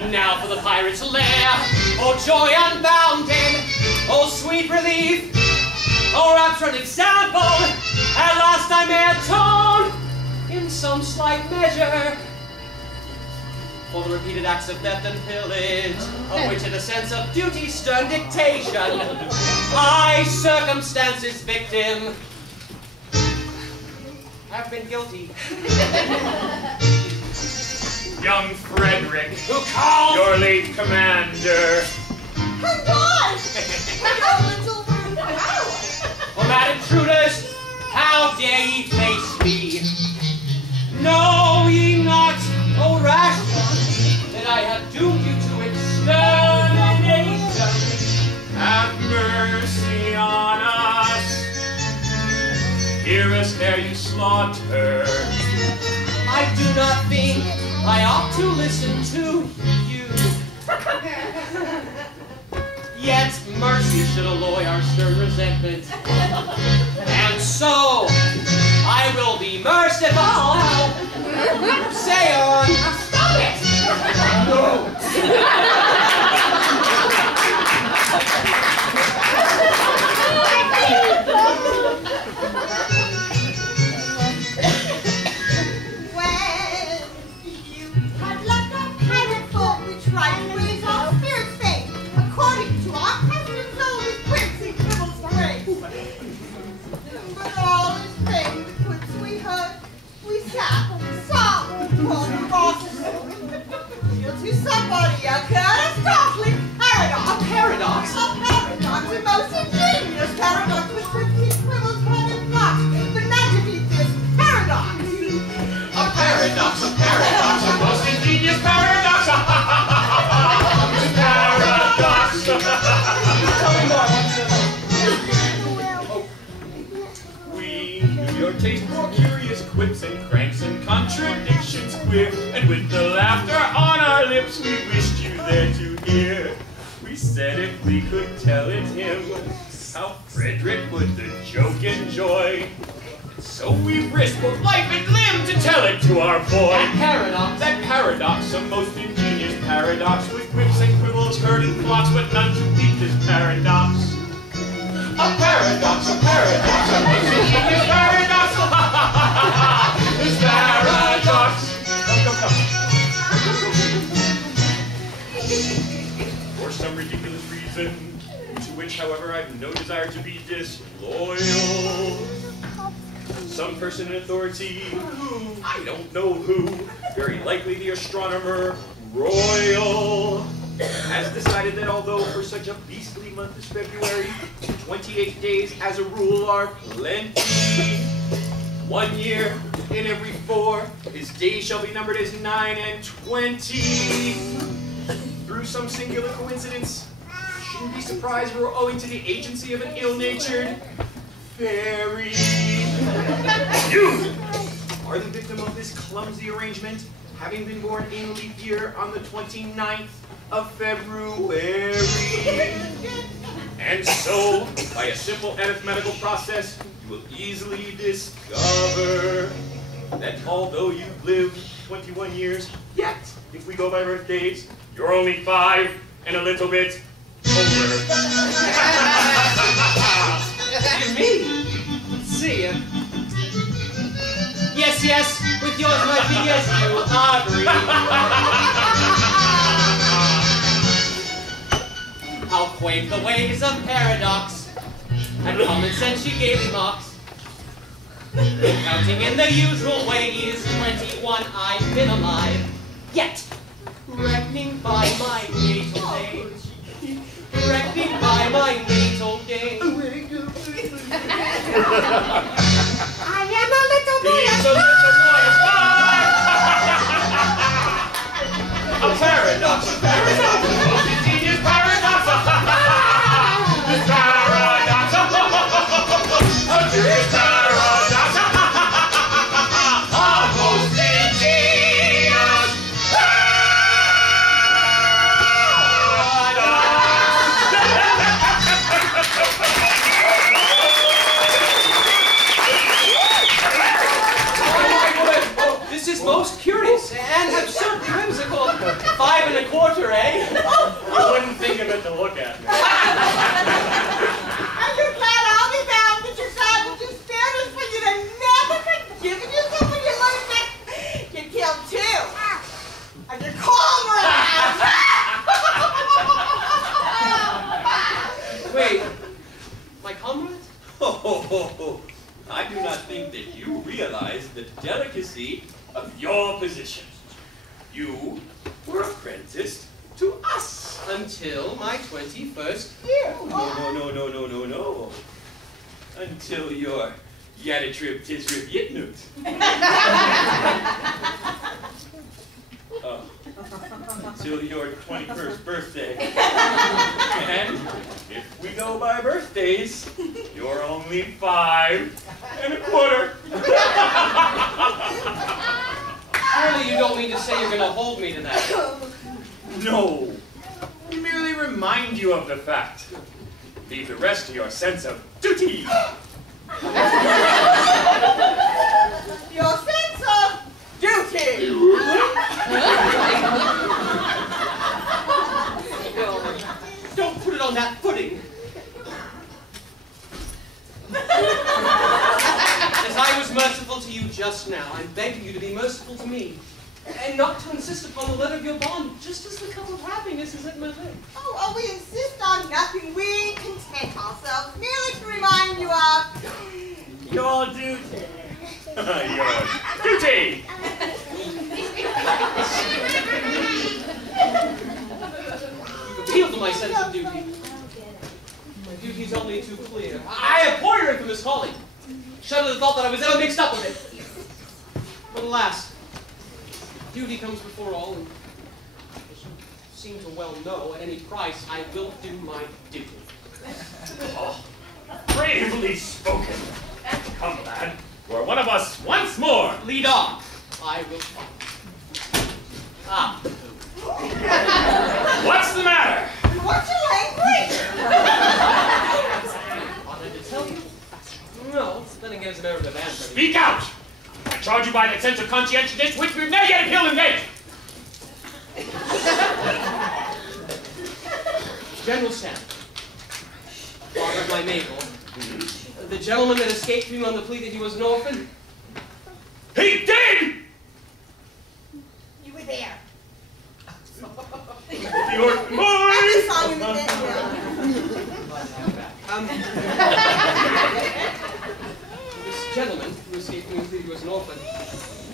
Now for the pirate's lair. Oh, joy unbounded. Oh, sweet relief. Oh, rapture and example. At last I may atone in some slight measure for the repeated acts of theft and pillage, of which in a sense of duty's stern dictation, I, circumstance's victim, have been guilty. Young Frederick, Who calls? your late commander. And I! Your little rude power! O mad intruders, how dare ye face me? Know ye not, O rash one, that I have doomed you to extermination? Have mercy on us. Hear us ere you slaughter. I do not think I ought to listen to you. Yet mercy should alloy our stern resentment. And so, I will be merciful. Say on. Stop it! Well, you have left our pirate folk which right ways our spirits fade, according to our customs old prince in Cribble's grave. But all is vain with which we heard, we sat, saw, upon the rosses. To somebody occurred a startling paradox. A paradox? A paradox, a most ingenious paradox which Prince Cribble's cunning plot. But not to beat this paradox. A paradox, a most ingenious paradox. Paradox. We knew your taste for curious quips and cranks and contradictions queer, and with the laughter on our lips we wished you there to hear. We said if we could tell it him, how Frederick would the joke enjoy. So we risked both life and limb to tell it to our boy. That paradox, a most ingenious paradox, with quips and quibbles heard in plots, but none to beat this paradox. A paradox, a most ingenious paradox. This paradox. For some ridiculous reason, to which, however, I have no desire to be disloyal, some person in authority, who, I don't know who, very likely the astronomer royal, has decided that although for such a beastly month as February, 28 days as a rule are plenty, 1 year in every 4, his days shall be numbered as 9 and 20. Through some singular coincidence, shouldn't be surprised we're owing to the agency of an ill-natured fairy. You are the victim of this clumsy arrangement, having been born in leap year on the 29th of February. And so, by a simple arithmetical process, you will easily discover that although you've lived 21 years, yet, if we go by birthdays, you're only 5 and a little bit older. Excuse me. Let's see. Yes, with yours might be yes, you agree. How quaint the ways of paradox, and common sense she gaily mocks. Counting in the usual ways, 21 I've been alive, yet reckoning by my natal age, reckoning by my natal day. I am a little boy. He's a little boy of 5. A paradox, a most ingenious paradox. This paradox, a curious paradox. A most ingenious This is most curious and absurdly whimsical. 5 1/4, eh? my comrade? Oh, I do not think that you realize the delicacy of your position. You were apprenticed to us. Until my 21st year. No. Until your Yadatrib Tisrib Yitnut. Until your 21st birthday. And if we go by birthdays, you're only 5 1/4. Surely you don't mean to say you're going to hold me to that. No. We merely remind you of the fact. Leave the rest to your sense of duty. Your sense of duty. Don't put it on that footing. As I was merciful to you just now, I'm begging you to be merciful to me. And not to insist upon the letter of your bond, just as the cup of happiness is at my lips. Oh, we insist on nothing. We content ourselves merely to remind you of Your duty. Your duty. You've appealed to my sense of duty. My duty's only too clear. I abhor your infamous calling. Shudder the thought that I was ever mixed up with it. But alas, duty comes before all, and as you seem to well know, at any price, I will do my duty. Oh, bravely spoken. Come, lad. You are one of us once more. Lead on. I will follow. Ah. What's the matter? what's your language? Wanted to tell you. No, then again, it's a matter of demand. Speak out! I charge you by that sense of conscientiousness which we've never yet appealed in vain. General Sam, father of my Mabel, the gentleman that escaped me on the plea that he was an orphan. He did! You were there. The orphan boy! I saw you in the bed. This gentleman who escaped me on the plea that he was an orphan.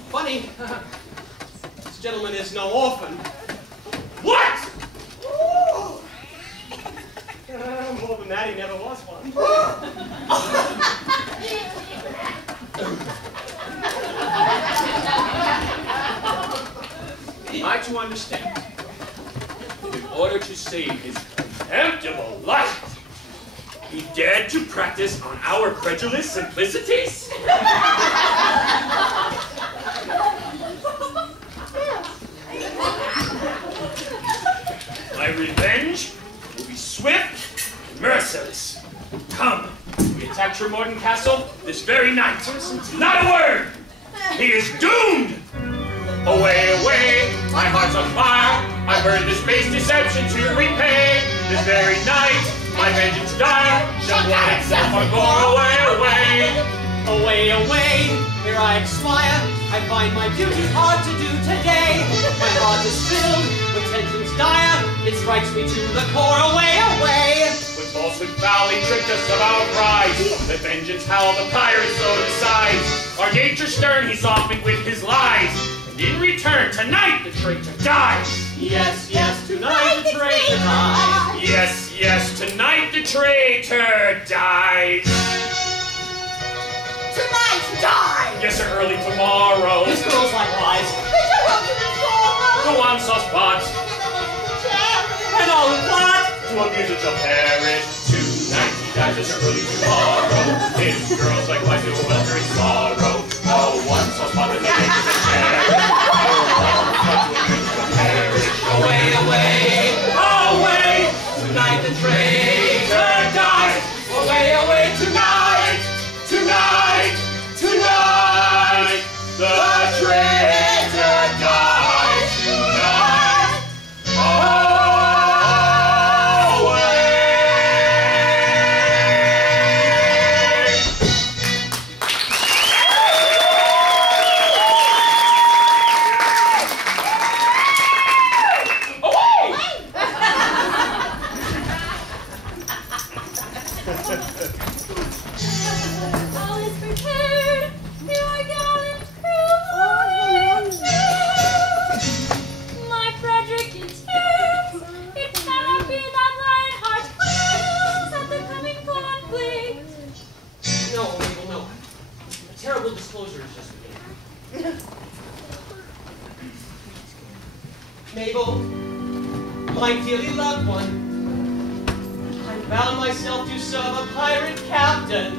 Funny, this gentleman is no orphan. What? More than that, he never was one. Am I to understand that in order to save his contemptible life, he dared to practice on our credulous simplicities? My revenge will be swift and merciless. Come, we attack Tremorden Castle this very night. Not a word! He is doomed! Away, away, my heart's on fire. I've heard this base deception to repay. This very night, my vengeance dire shall blot itself on gore. Away, away. Away, away, here I expire. I find my duty hard to do today. My heart is filled with tensions dire. It strikes me to the core. Away, away. With falsehood foully tricked us of our prize. The vengeance howl the pirate so decides. Our nature stern he softened with his lies. And in return, tonight the traitor dies. Yes, yes, tonight the traitor dies. Yes, yes, tonight the traitor dies. Tonight, die! Yes, sir, early tomorrow. This girl's likewise. Go on, suspect. And all who plot To abuse it shall perish. Tonight he dies, yes, sir, early tomorrow. His girls likewise will welter in sorrow. No one suspect that they make the cherish. No one suspect perish. away, away, Away! tonight the traitor dies. Away, away, tonight! Tonight! Tonight! The traitor dies tonight! Away! horrible disclosure has just begun. Mabel, my dearly loved one, I bound myself to serve a pirate captain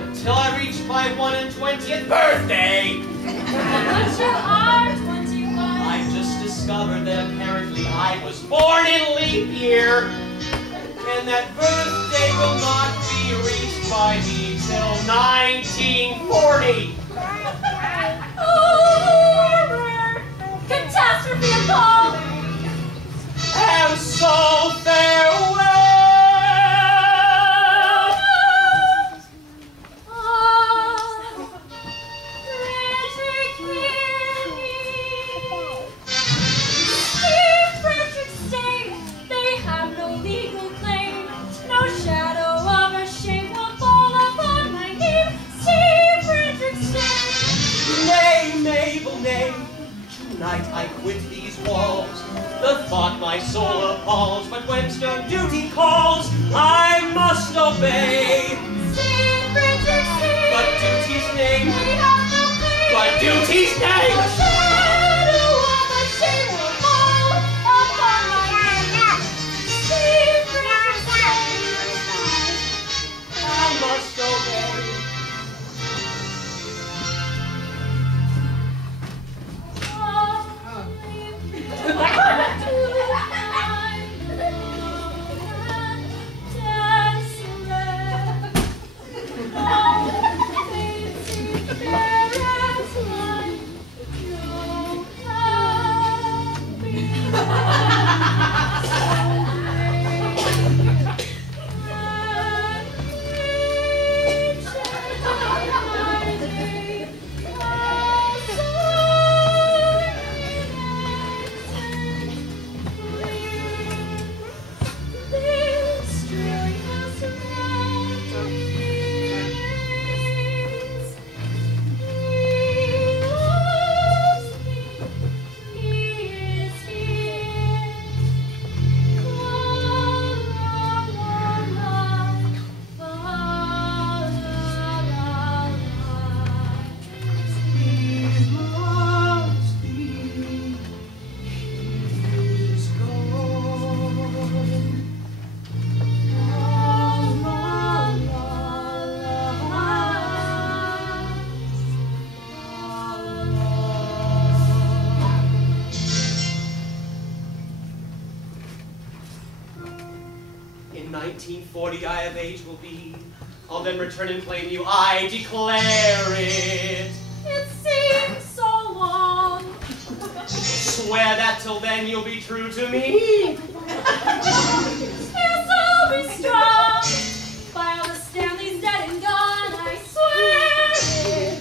until I reached my 21st birthday. But you are 21. I've just discovered that apparently I was born in leap year, and that birthday will not be reached by me till 1940. Horror! Catastrophe appalling! And so farewell! Oh, Frederick, hear me. Steve Frederick stay. They have no legal claim. No shadow of a shame will fall upon my name. Steve Frederick stay. Nay, Mabel, nay. Tonight I quit these walls. The thought my soul appalls, but when stern duty calls, I must obey. Steve Frederick stay. But duty's name, They have no claim. but duty's name. No shadow of a shame will fall upon my name. Steve Frederick stay. I must obey. In 1940 I of age will be. I'll then return and claim you, I declare it. It seems so long. Swear that till then you'll be true to me. Yes, I'll be strong. By all the Stanleys dead and gone, I swear it.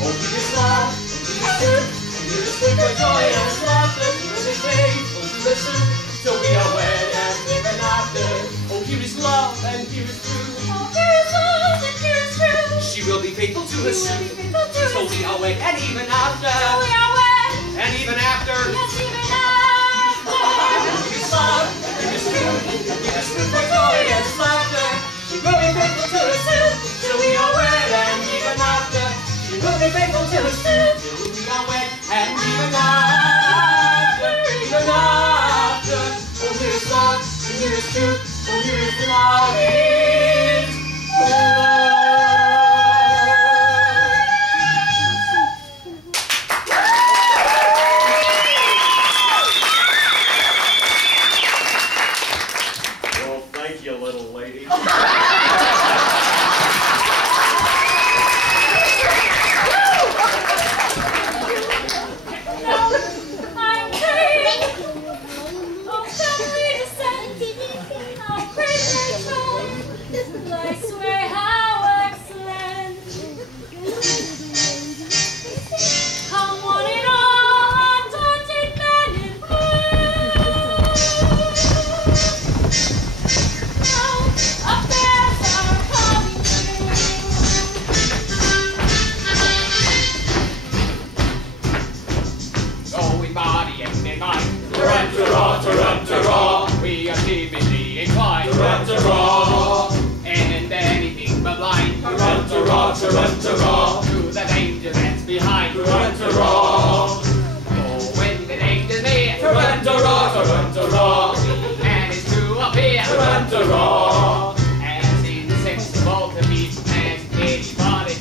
Oh, give us love, give us truth, give us sweet for joy and laughter. Give us faith, oh, give us truth, till we are wed and even after. Oh, here is love and here is truth. Oh, here is love and here is truth. She will be faithful to her suit, till we are wed and even after. Till we are wed. And even after. Yes, even after. Give us love, give us truth, give us truth for joy and laughter. She will be faithful to her suit, till we are wed and even after. She will be faithful to her suit, till we are wed and even after. Even after. Oh, here is love, and here is truth, oh, here is love, is love. Well, thank you, little lady. I'm free. Oh, family descent. How great my joy. I swear how excellent. Come one and all, undaunted men in blue. Now, up there ta-run-ta-raw. To the danger that's behind. Ta-run-ta-raw. Oh, when the danger's near. Ta-run-ta-raw, ta-run-ta-raw. And it's to appear. Ta-run-ta-raw. As insensible to be as anybody.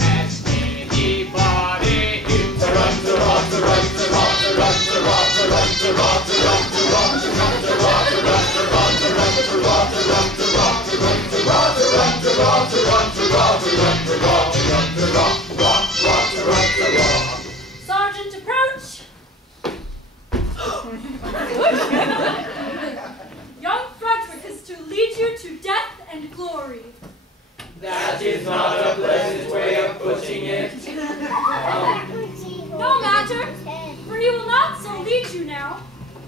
As anybody. Ta-run-ta-raw, ta-run-ta-raw, ta-run-ta-raw, ta-run-ta-raw, ta-run-ta-raw, ta-run-ta-raw, ta-run-ta-raw, ta-run-ta-raw, ta-run-ta-raw, ta-run-ta-raw, ta-run-ta-raw, ta-run-ta-raw, ta-run-ta-raw, ta-run-ta-raw, ta-run-ta-raw. Sergeant, approach. Young Frederick is to lead you to death and glory. That is not a pleasant way of putting it. No matter, for he will not so lead you now,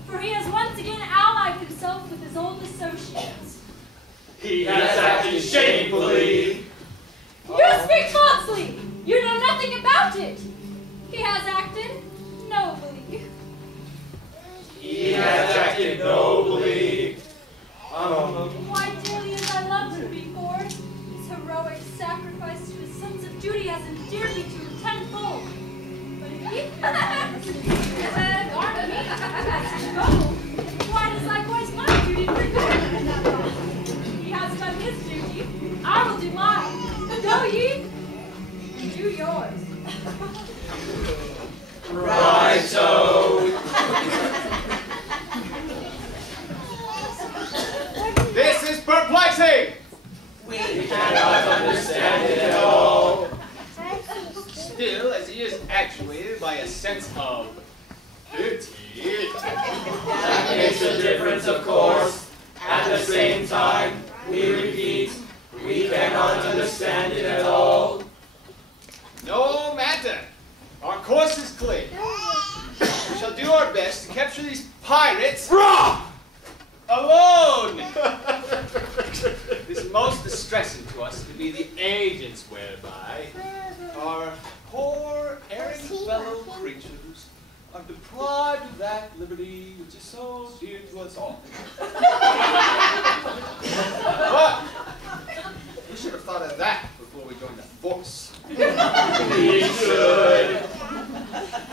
for he has once again allied himself with his old associates. He has acted shamefully. You speak falsely! You know nothing about it! He has acted nobly. He has acted nobly. Why, dearly as I loved him before, his heroic sacrifice to his sense of duty has endeared me to him tenfold. But if he feels pardon me, as to go, why does likewise my duty preclude him? He has done his duty, I will do mine. Go ye, do yours. Righto. This is perplexing! We cannot understand it at all. Still, as he is actuated by a sense of duty. That makes a difference, of course. At the same time, we repeat, we cannot understand it at all. No matter. Our course is clear. We shall do our best to capture these pirates alone. It is most distressing to us to be the agents whereby our poor erring fellow creatures are deprived of that liberty which is so dear to us all. But we should have thought of that before we joined the force. We should.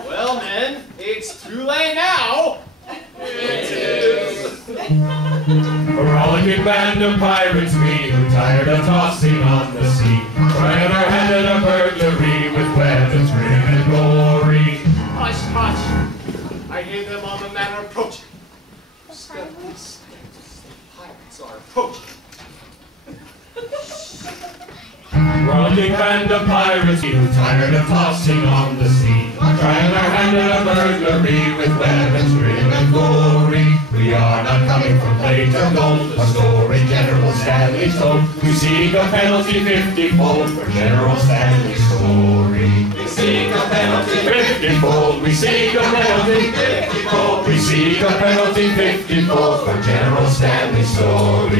Well, men, it's too late now. It is. A rollicking band of pirates we, who tired of tossing on the sea, tried our hand at a burglary with weapons grim and glory. Hush, hush. I hear them on the manor approaching. Step, the pirates are approaching. Rollicking band of pirates we, who tired of tossing on the sea, tried our hand at a burglary with weapons grim and glory. We are not coming from plate or gold, a story General Stanley told. We seek a penalty 50-fold for General Stanley's story. We seek a penalty 50-fold. We seek a penalty 50-fold. We seek a penalty 50-fold for General Stanley's story. We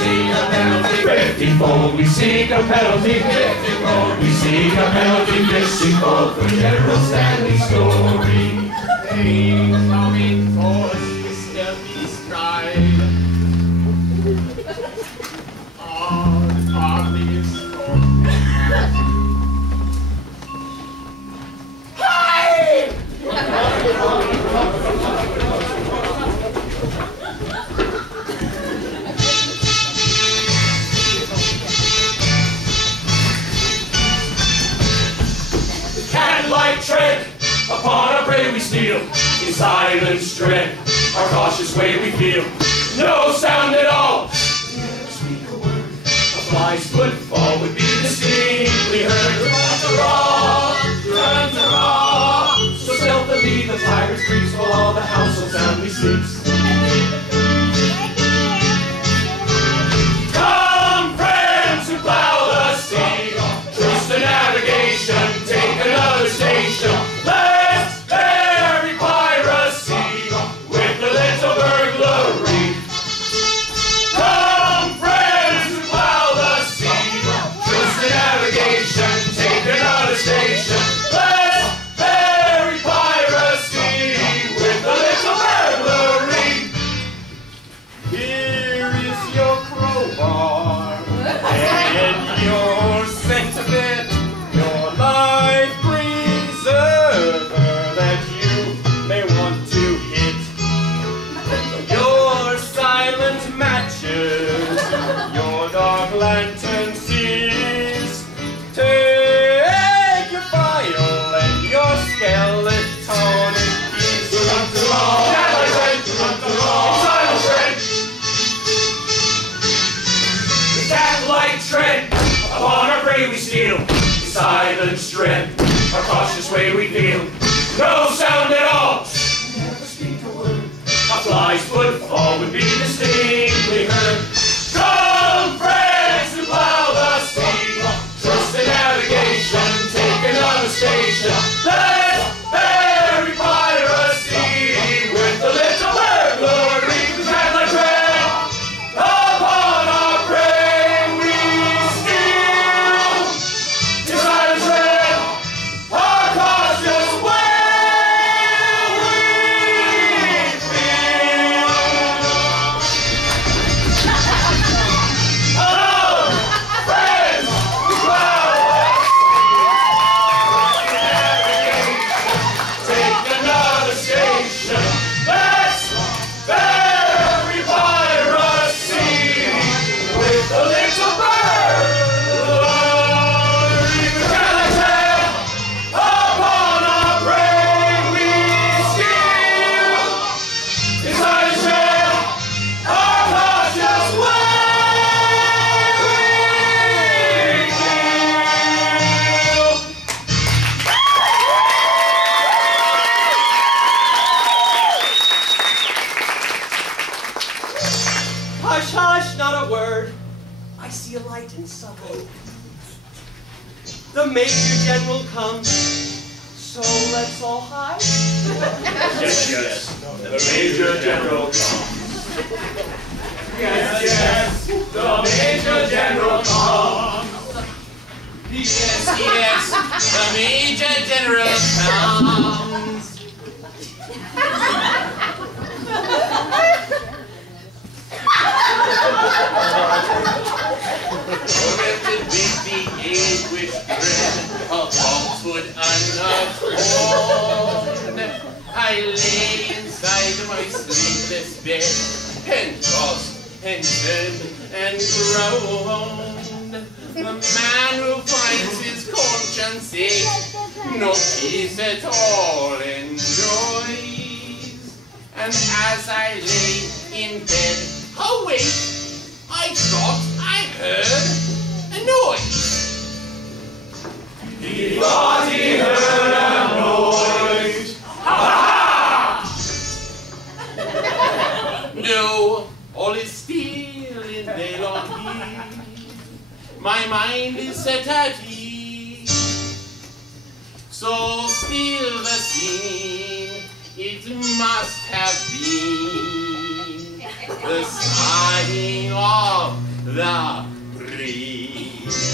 seek a penalty 50-fold. We seek a penalty 50-fold. We seek a penalty 50-fold for General Stanley's story. They come in force with stealthy stride. Oh, the party is strong. Hi! Cat-like tread upon our prey we steal. In silence dread, our cautious way we feel. No sound at all. Never speak a word. A fly's footfall would be distinctly heard. Run-ta-raw. So stealthily the pirates creeps while all the household soundly sleeps. Come, friends who plow the sea, trust the navigation, take another station. Let's bury piracy with a little burglary. Come, friends who plow the sea, lantern sees. Take your file and your skeletonic keys. Cat-like tread upon our prey we steal. Silent dread, our cautious way we feel. No sound at all, never speak a word. A fly's footfall would be distinctly heard. Come, friends, who plow the sea. Trust in navigation, take another station. Let's bury piracy with the little burglary. The cat-like tread upon our prey we steal. Your silent tread, our cautious way we feel. Hello, friends, take another station. Let's bury piracy with a little burglary. The cat-like tread upon our prey we steal. His eyes tread our cautious way we feel. Hush, hush, not a word. I see a light in something. The Major General comes, so let's all hide. Yes, yes, the Major General comes. Yes, yes, the Major General comes. Yes, yes, the Major General comes. Tormented with the anguish dread of falsehood unatoned, I lay inside my sleepless bed and tossed and turned and groaned. The man who finds his conscience ache no peace at all enjoys. And as I lay in bed awake, I thought I heard a noise. He thought he heard a noise. Ha ha! No, all is still in Devon here. My mind is set at ease. So still the scene, it must have been the sighing of the breeze.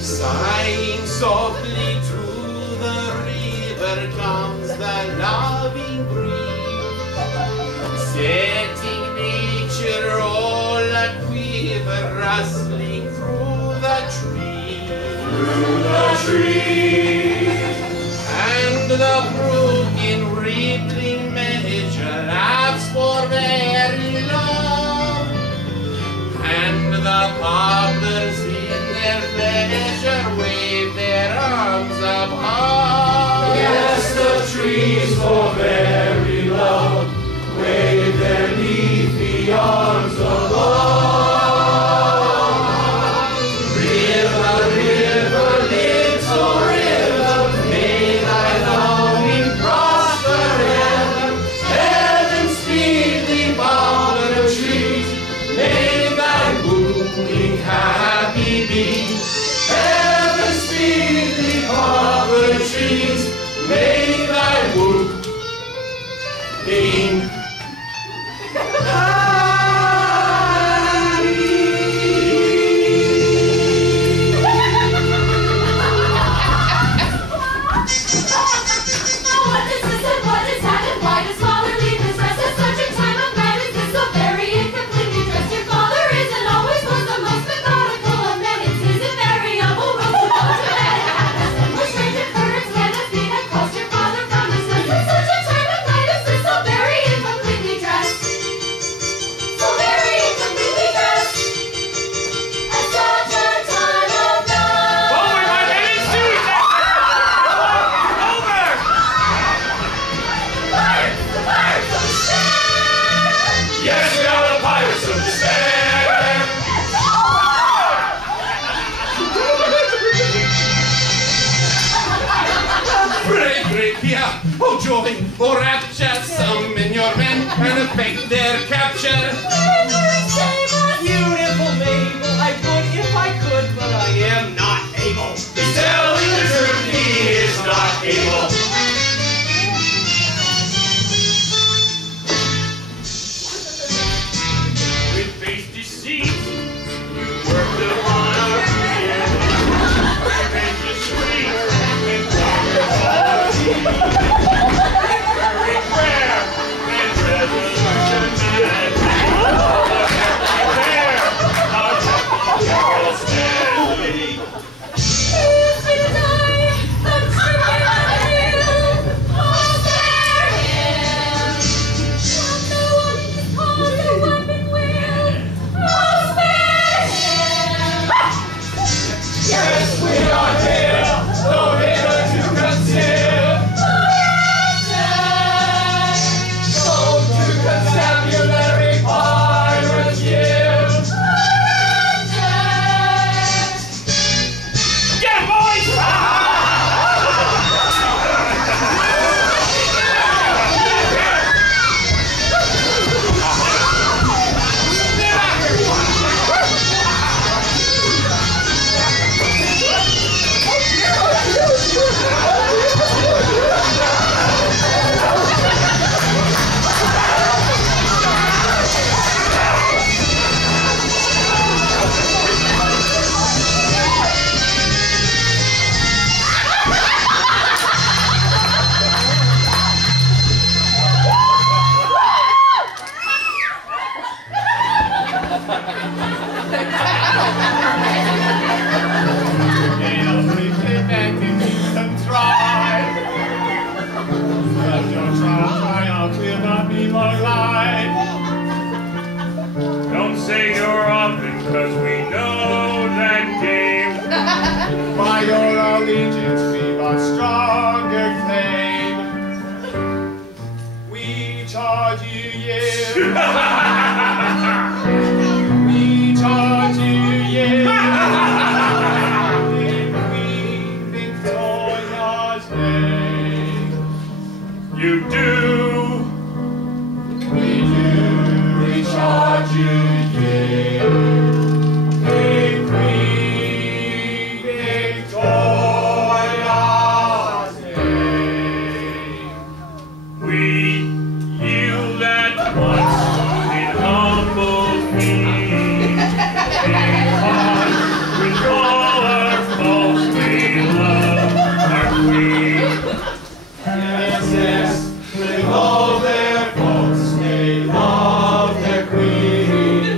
Sighing softly through the river comes the loving breeze, setting nature all a-quiver, rustling through the trees. Through the trees. And the brook in rippling measure laughs for very long, and the poplars in their pleasure wave their arms above. Yes, the trees for very love wave their leafy arms above. River, river, little river, may thy longing prosper ever. Heaven speed thee, poplar trees, may thy wooing happy be. Heaven speed thee, poplar trees, may thy wooing His Oh joy, oh rapture, summon your men and effect their capture. Beautiful Mabel, I would if I could, but I am not able. He's telling the truth, he is not able. With base deceit, you worked upon our fears. Revenge is sweet, and promise quality. Encourage prayer, and resolution and prepare. Our temple steadily. Yes, we are here, no hinder to conceal. Go to constabulary pirates yield. Get him, boys! Don't say you're often, cause we know that game. By your allegiance we've a stronger claim. We charge you, yeah. We charge you, yeah. In Queen Victoria's name. You do. Charge you, yeah, in Queen Victoria's name. We yield at once in humble feet, because with all our faults we love our Queen. Yes, yes, with all their faults they love their Queen.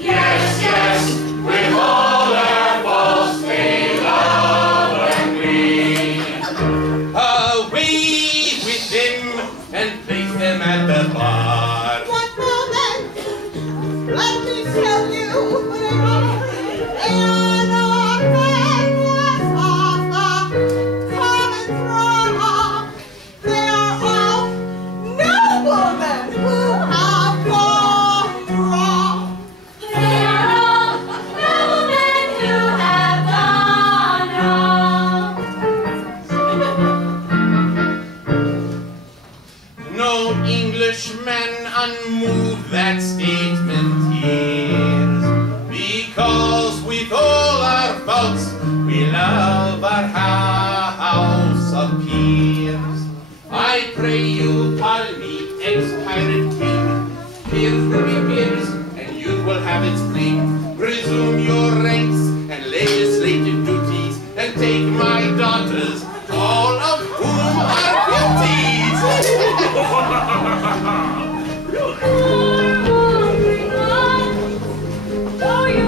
Yes, yes, with all their faults they love their Queen. Away with them and place them at the bar. One moment, let me tell you, they are the members of the common throng. They are all noblemen who have gone wrong. They are all noblemen who have gone wrong. No Englishman unmoved that statement hears, because with all our faults we love our house of peers. I pray you call me ex-pirate king. Peers will be peers, and you will have its fleet. Resume your ranks and legislative duties, and take my daughters, all of whom are beauties. Oh, you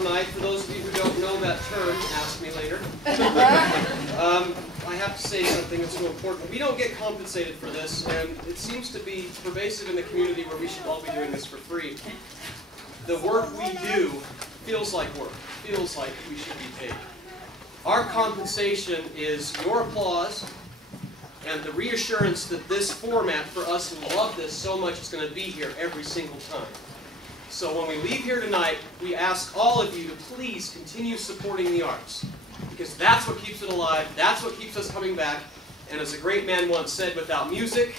off night. For those of you who don't know that term, ask me later. I have to say something that's so important. We don't get compensated for this, and it seems to be pervasive in the community where we should all be doing this for free. The work we do feels like work, feels like we should be paid. Our compensation is your applause and the reassurance that this format for us who love this so much is going to be here every single time. So when we leave here tonight, we ask all of you to please continue supporting the arts, because that's what keeps it alive, that's what keeps us coming back, and as a great man once said, without music,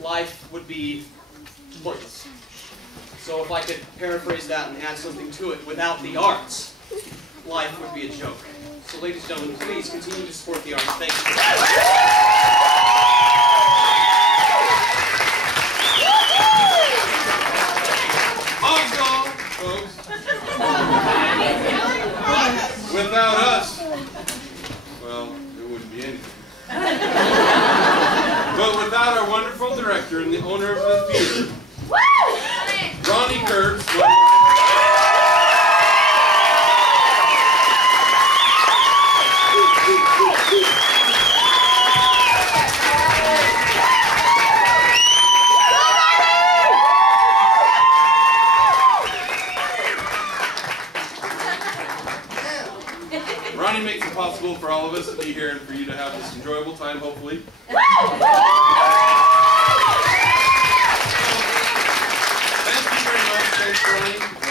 life would be pointless. So if I could paraphrase that and add something to it, without the arts, life would be a joke. So ladies and gentlemen, please continue to support the arts. Thank you. Without us, well, there wouldn't be anything. But without our wonderful director and the owner of the theater, Ronnie Kurtz. Ronnie makes it possible for all of us to be here and for you to have this enjoyable time, hopefully. Thank you very much. Thanks, Ronnie.